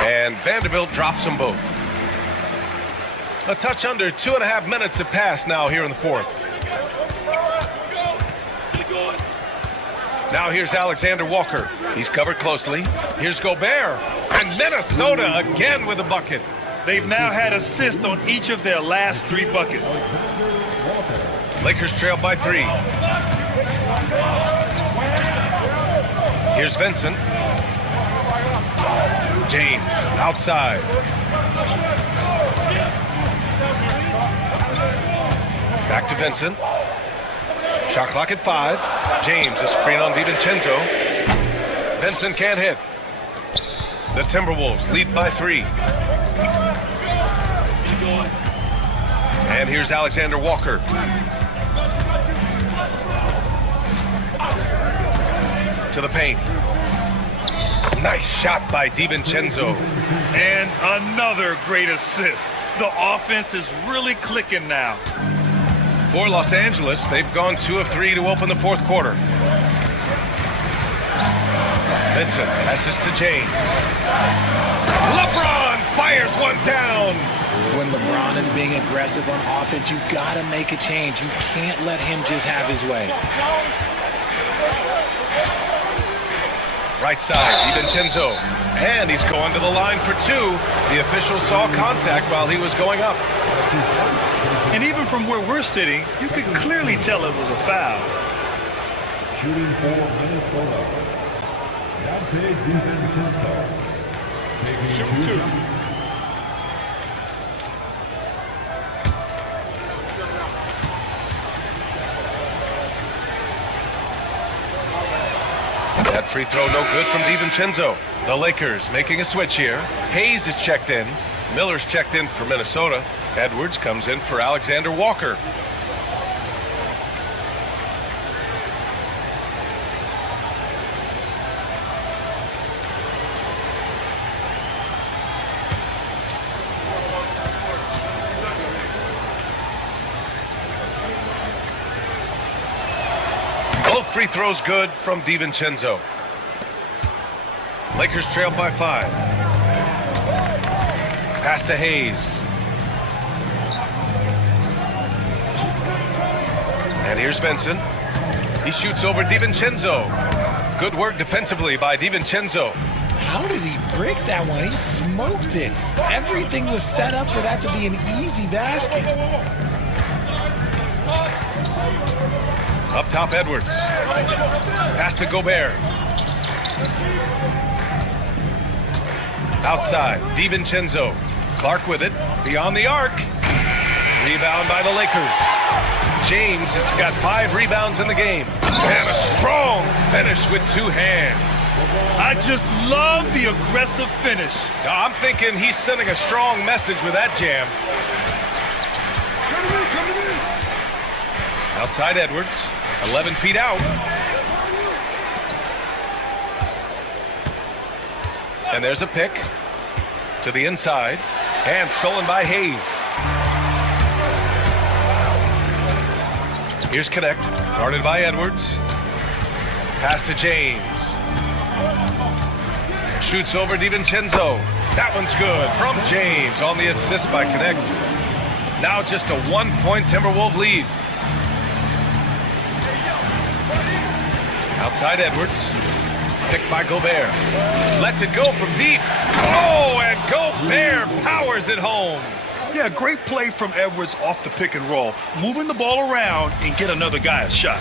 And Vanderbilt drops them both. A touch under 2.5 minutes have passed now here in the fourth. Now here's Alexander Walker. He's covered closely. Here's Gobert. And Minnesota again with a bucket. They've now had assists on each of their last 3 buckets. Lakers trail by 3. Here's Vincent. James outside. Back to Vincent. Shot clock at 5. James, a screen on DiVincenzo. Vincent can't hit. The Timberwolves lead by 3. And here's Alexander Walker. To the paint. Nice shot by DiVincenzo. And another great assist. The offense is really clicking now. For Los Angeles, they've gone 2 of 3 to open the 4th quarter. Vincent passes to James. LeBron fires one down. When LeBron is being aggressive on offense, you gotta make a change. You can't let him just have his way. Right side, DiVincenzo. And he's going to the line for 2. The official saw contact while he was going up. And even from where we're sitting, you could clearly tell it was a foul. Shooting for Minnesota, DiVincenzo. Taking 2. That free throw no good from DiVincenzo. The Lakers making a switch here. Hayes is checked in. Miller's checked in for Minnesota. Edwards comes in for Alexander Walker. Both free throws good from DiVincenzo. Lakers trail by 5. Pass to Hayes. And here's Vincent. He shoots over DiVincenzo. Good work defensively by DiVincenzo. How did he break that one? He smoked it. Everything was set up for that to be an easy basket. Up top, Edwards. Pass to Gobert. Outside, DiVincenzo. Clark with it. Beyond the arc. Rebound by the Lakers. James has got 5 rebounds in the game. And a strong finish with 2 hands. I just love the aggressive finish. I'm thinking he's sending a strong message with that jam. Outside Edwards. 11 feet out. And there's a pick to the inside. And stolen by Hayes. Here's Connect. Guarded by Edwards. Pass to James. Shoots over DiVincenzo. That one's good from James on the assist by Connect. Now just a 1-point Timberwolves lead. Outside Edwards. Picked by Gobert. Lets it go from deep. Oh, and Gobert powers it home. Yeah, great play from Edwards off the pick and roll. Moving the ball around and get another guy a shot.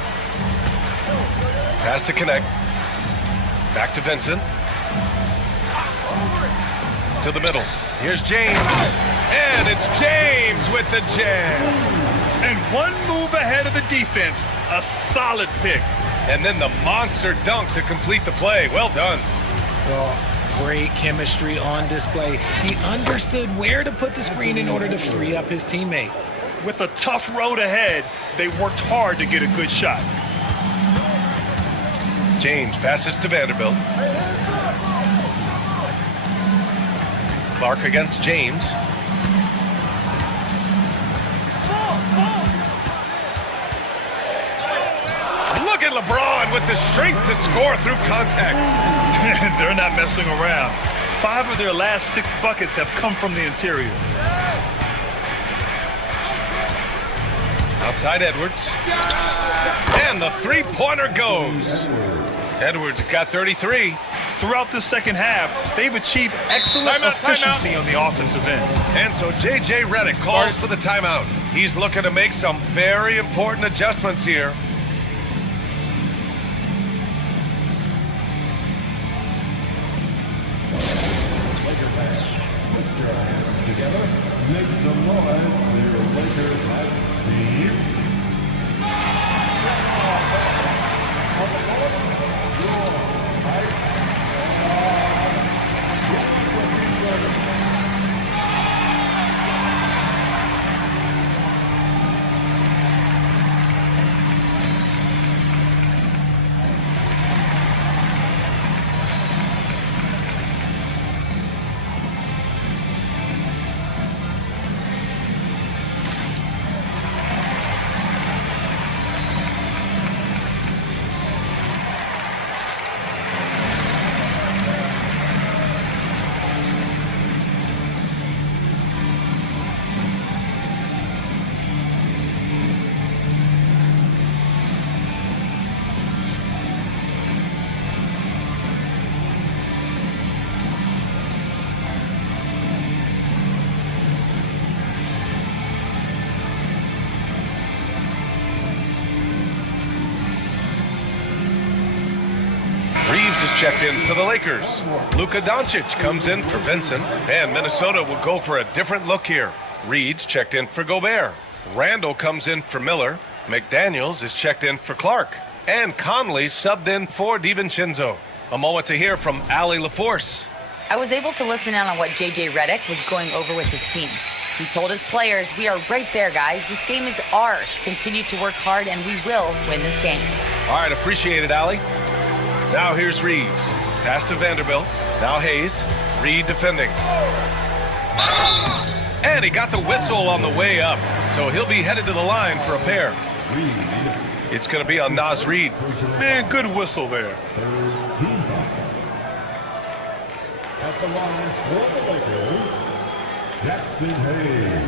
Pass to Connect. Back to Vincent. To the middle. Here's James. And it's James with the jam. And one move ahead of the defense. A solid pick. And then the monster dunk to complete the play. Well done. Well, great chemistry on display. He understood where to put the screen in order to free up his teammate. With a tough road ahead, they worked hard to get a good shot. James passes to Vanderbilt. Clark against James. Look at LeBron with the strength to score through contact. They're not messing around. 5 of their last 6 buckets have come from the interior. Outside Edwards. And the three-pointer goes. Edwards got 33. throughout the second half, they've achieved excellent efficiency on the offensive end. And so J.J. Redick calls for the timeout. He's looking to make some very important adjustments here. Together, make some noise for your Lakers hype team. Checked in for the Lakers. Luka Doncic comes in for Vincent, and Minnesota will go for a different look here. Reed's checked in for Gobert. Randall comes in for Miller. McDaniels is checked in for Clark. And Conley subbed in for DiVincenzo. A moment to hear from Allie LaForce. I was able to listen in on what J.J. Redick was going over with his team. He told his players, "We are right there, guys. This game is ours. Continue to work hard, and we will win this game." All right, appreciate it, Allie. Now here's Reeves. Pass to Vanderbilt. Now Hayes. Reed defending. And he got the whistle on the way up, so he'll be headed to the line for a pair. It's going to be on Naz Reid. Man, good whistle there. At the line for the Lakers, Jackson Hayes.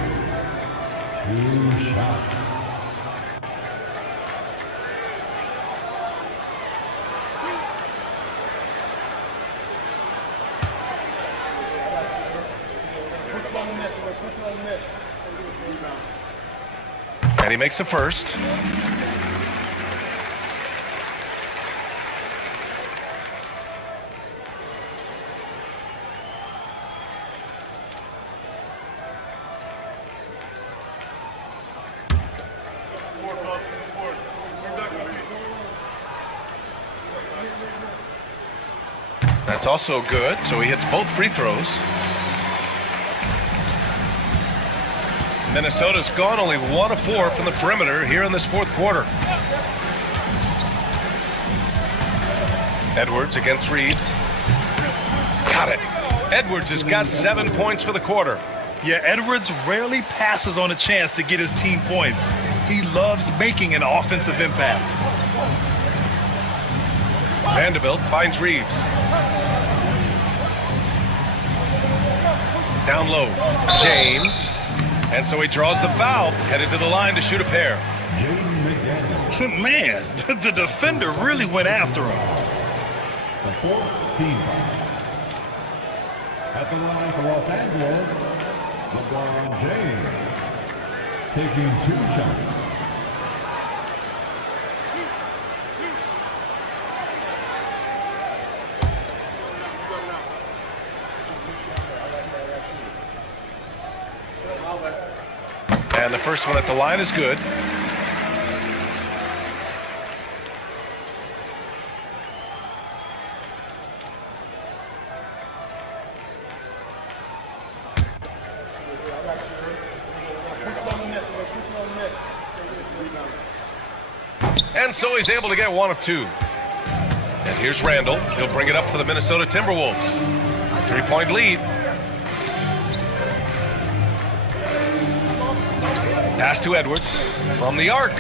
2 shots. And he makes the first. That's also good, so he hits both free throws. Minnesota's gone only 1 of 4 from the perimeter here in this fourth quarter. Edwards against Reeves. Got it. Edwards has got 7 points for the quarter. Yeah, Edwards rarely passes on a chance to get his team points. He loves making an offensive impact. Vanderbilt finds Reeves. Down low, James. And so he draws the foul, headed to the line to shoot a pair. Man, the defender really went after him. The fourth team foul. At the line for Los Angeles, LeBron James. Taking 2 shots. And the first one at the line is good. And so he's able to get 1 of 2. And here's Randall. He'll bring it up for the Minnesota Timberwolves. 3-point lead. Pass to Edwards from the arc.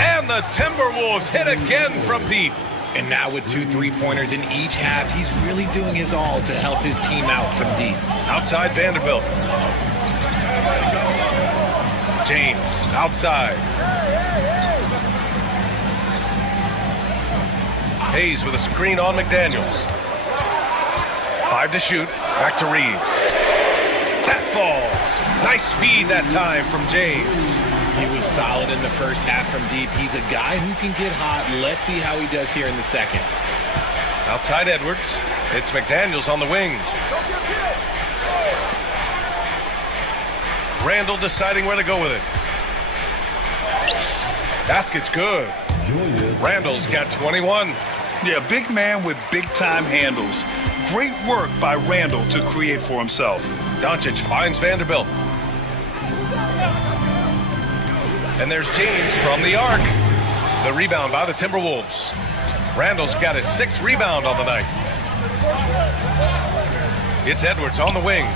And the Timberwolves hit again from deep. And now with 2 3-pointers in each half, he's really doing his all to help his team out from deep. Outside Vanderbilt. James outside. Hayes with a screen on McDaniels. 5 to shoot. Back to Reeves. That falls. Nice feed that time from James. He was solid in the first half from deep. He's a guy who can get hot. Let's see how he does here in the second. Outside Edwards. It's McDaniels on the wing. Randall deciding where to go with it. Basket's good. Randall's got 21. Yeah, big man with big-time handles. Great work by Randall to create for himself. Doncic finds Vanderbilt. And there's James from the arc. The rebound by the Timberwolves. Randall's got his 6th rebound on the night. It's Edwards on the wing.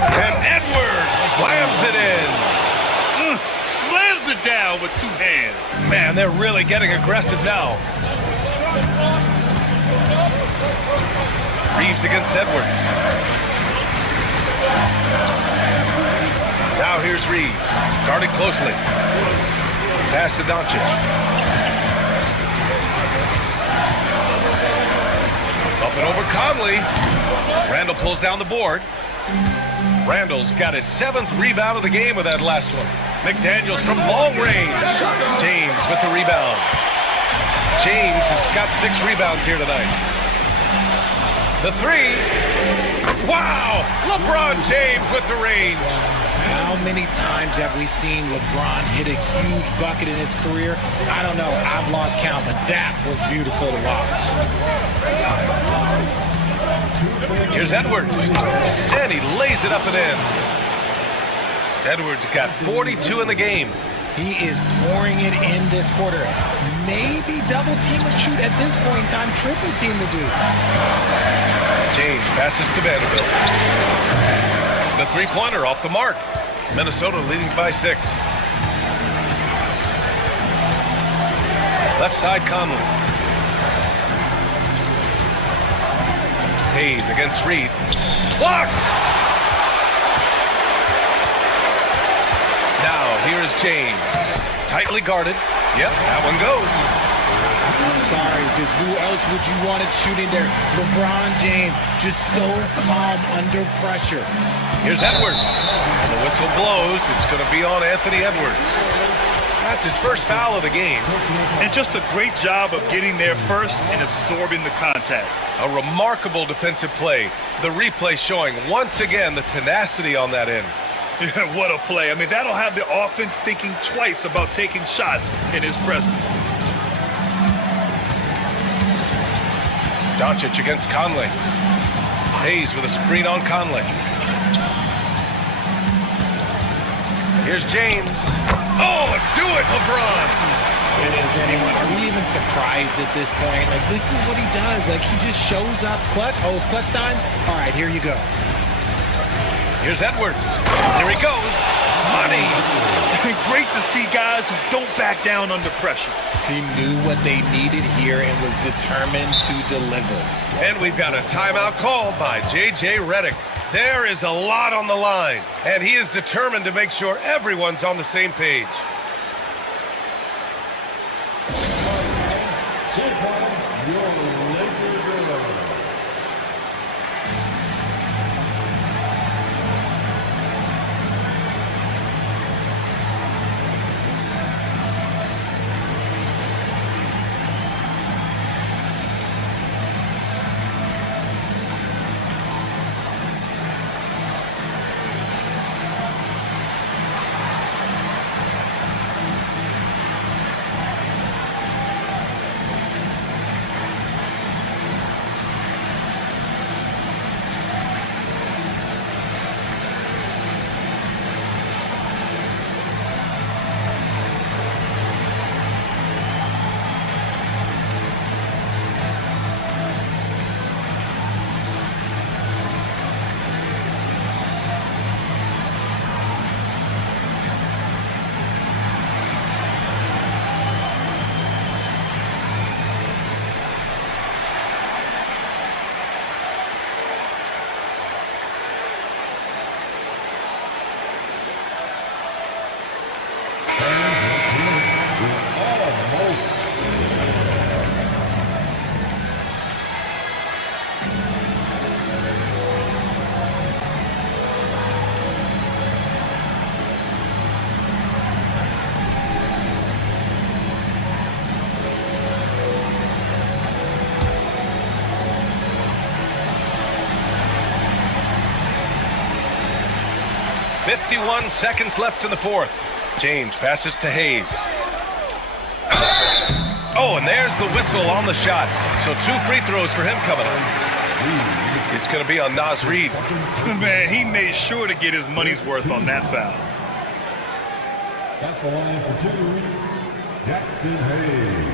And Edwards slams it in. Slams it down with 2 hands. Man, they're really getting aggressive now. Reeves against Edwards. Now here's Reeves, guarded closely. Pass to Doncic. Up and over Conley. Randall pulls down the board. Randall's got his 7th rebound of the game with that last one. McDaniels from long range. James with the rebound. James has got 6 rebounds here tonight. The 3. Wow! LeBron James with the range. How many times have we seen LeBron hit a huge bucket in his career? I don't know. I've lost count, but that was beautiful to watch. Here's Edwards. And he lays it up and in. Edwards got 42 in the game. He is pouring it in this quarter. Maybe double team and shoot at this point in time. Triple team to do. James passes to Vanderbilt. The 3-pointer off the mark. Minnesota leading by 6. Left side Conley. Hayes against Reed. Blocked! Now here is James. Tightly guarded. Yep, that one goes. I'm sorry, just who else would you want it shooting there? LeBron James, just so calm under pressure. Here's Edwards. And the whistle blows. It's going to be on Anthony Edwards. That's his first foul of the game. And just a great job of getting there first and absorbing the contact. A remarkable defensive play. The replay showing once again the tenacity on that end. Yeah, what a play. I mean, that'll have the offense thinking twice about taking shots in his presence. Doncic against Conley. Hayes with a screen on Conley. Here's James. Oh, do it, LeBron! Is anyone, are we even surprised at this point? Like, this is what he does. Like, he just shows up. Clutch. Oh, it's clutch time? All right, here you go. Here's Edwards. Here he goes. Money. Great to see guys who don't back down under pressure. He knew what they needed here and was determined to deliver. And we've got a timeout called by J.J. Redick. There is a lot on the line, and he is determined to make sure everyone's on the same page. 51 seconds left in the fourth. James passes to Hayes. Oh, and there's the whistle on the shot. So 2 free throws for him coming up. It's going to be on Naz Reid. Man, he made sure to get his money's worth on that foul. At the line for 2, Jackson Hayes.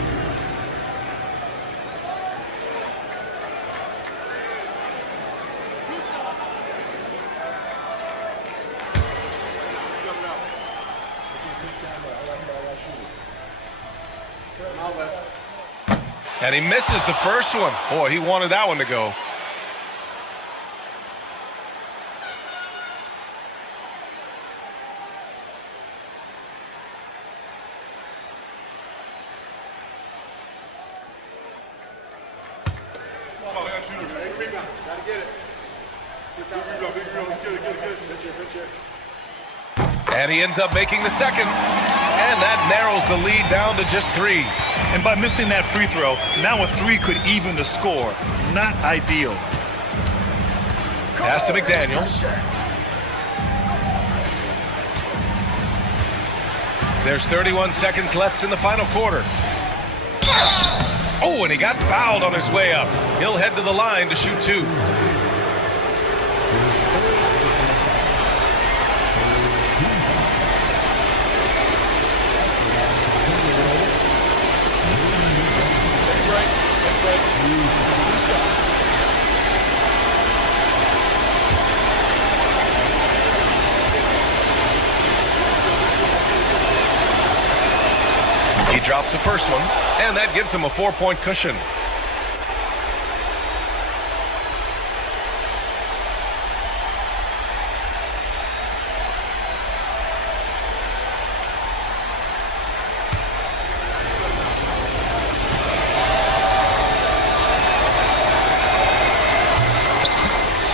And he misses the first one. Boy, he wanted that one to go. And he ends up making the second. And that narrows the lead down to just 3. And by missing that free throw, now a 3 could even the score. Not ideal. Pass to McDaniels. There's 31 seconds left in the final quarter. Oh, and he got fouled on his way up. He'll head to the line to shoot 2. He drops the first one, and that gives him a 4-point cushion.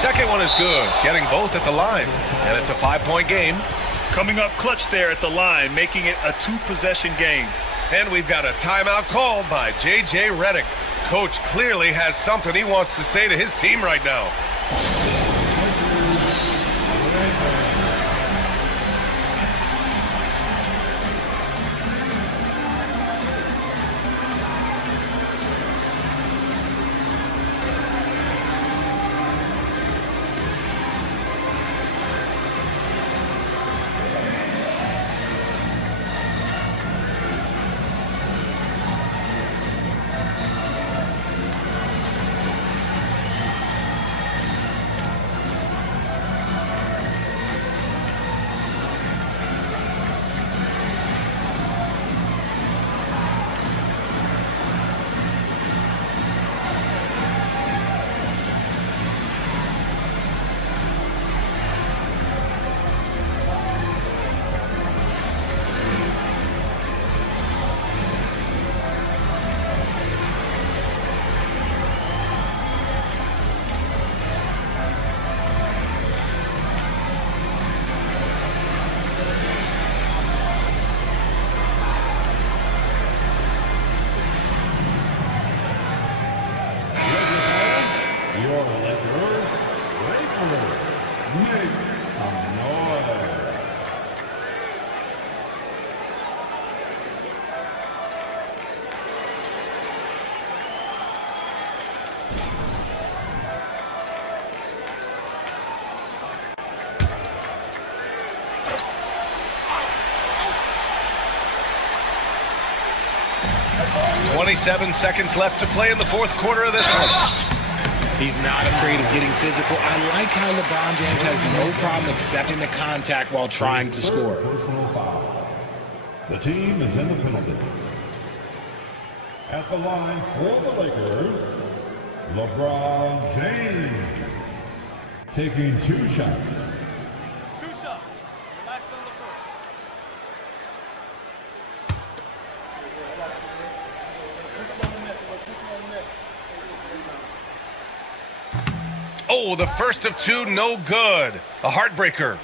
Second one is good, getting both at the line, and it's a 5-point game. Coming up clutch there at the line, making it a 2-possession game. And we've got a timeout called by J.J. Redick. Coach clearly has something he wants to say to his team right now. Your LAKERS, make some noise. .27 seconds left to play in the fourth quarter of this one. He's not afraid of getting physical. I like how LeBron James has no problem accepting the contact while trying to score. Personal foul. The team is in the penalty. At the line for the LAKERS, LeBron James taking 2 shots. 2 shots. Relax on the first. Oh, the first of 2, no good. A heartbreaker.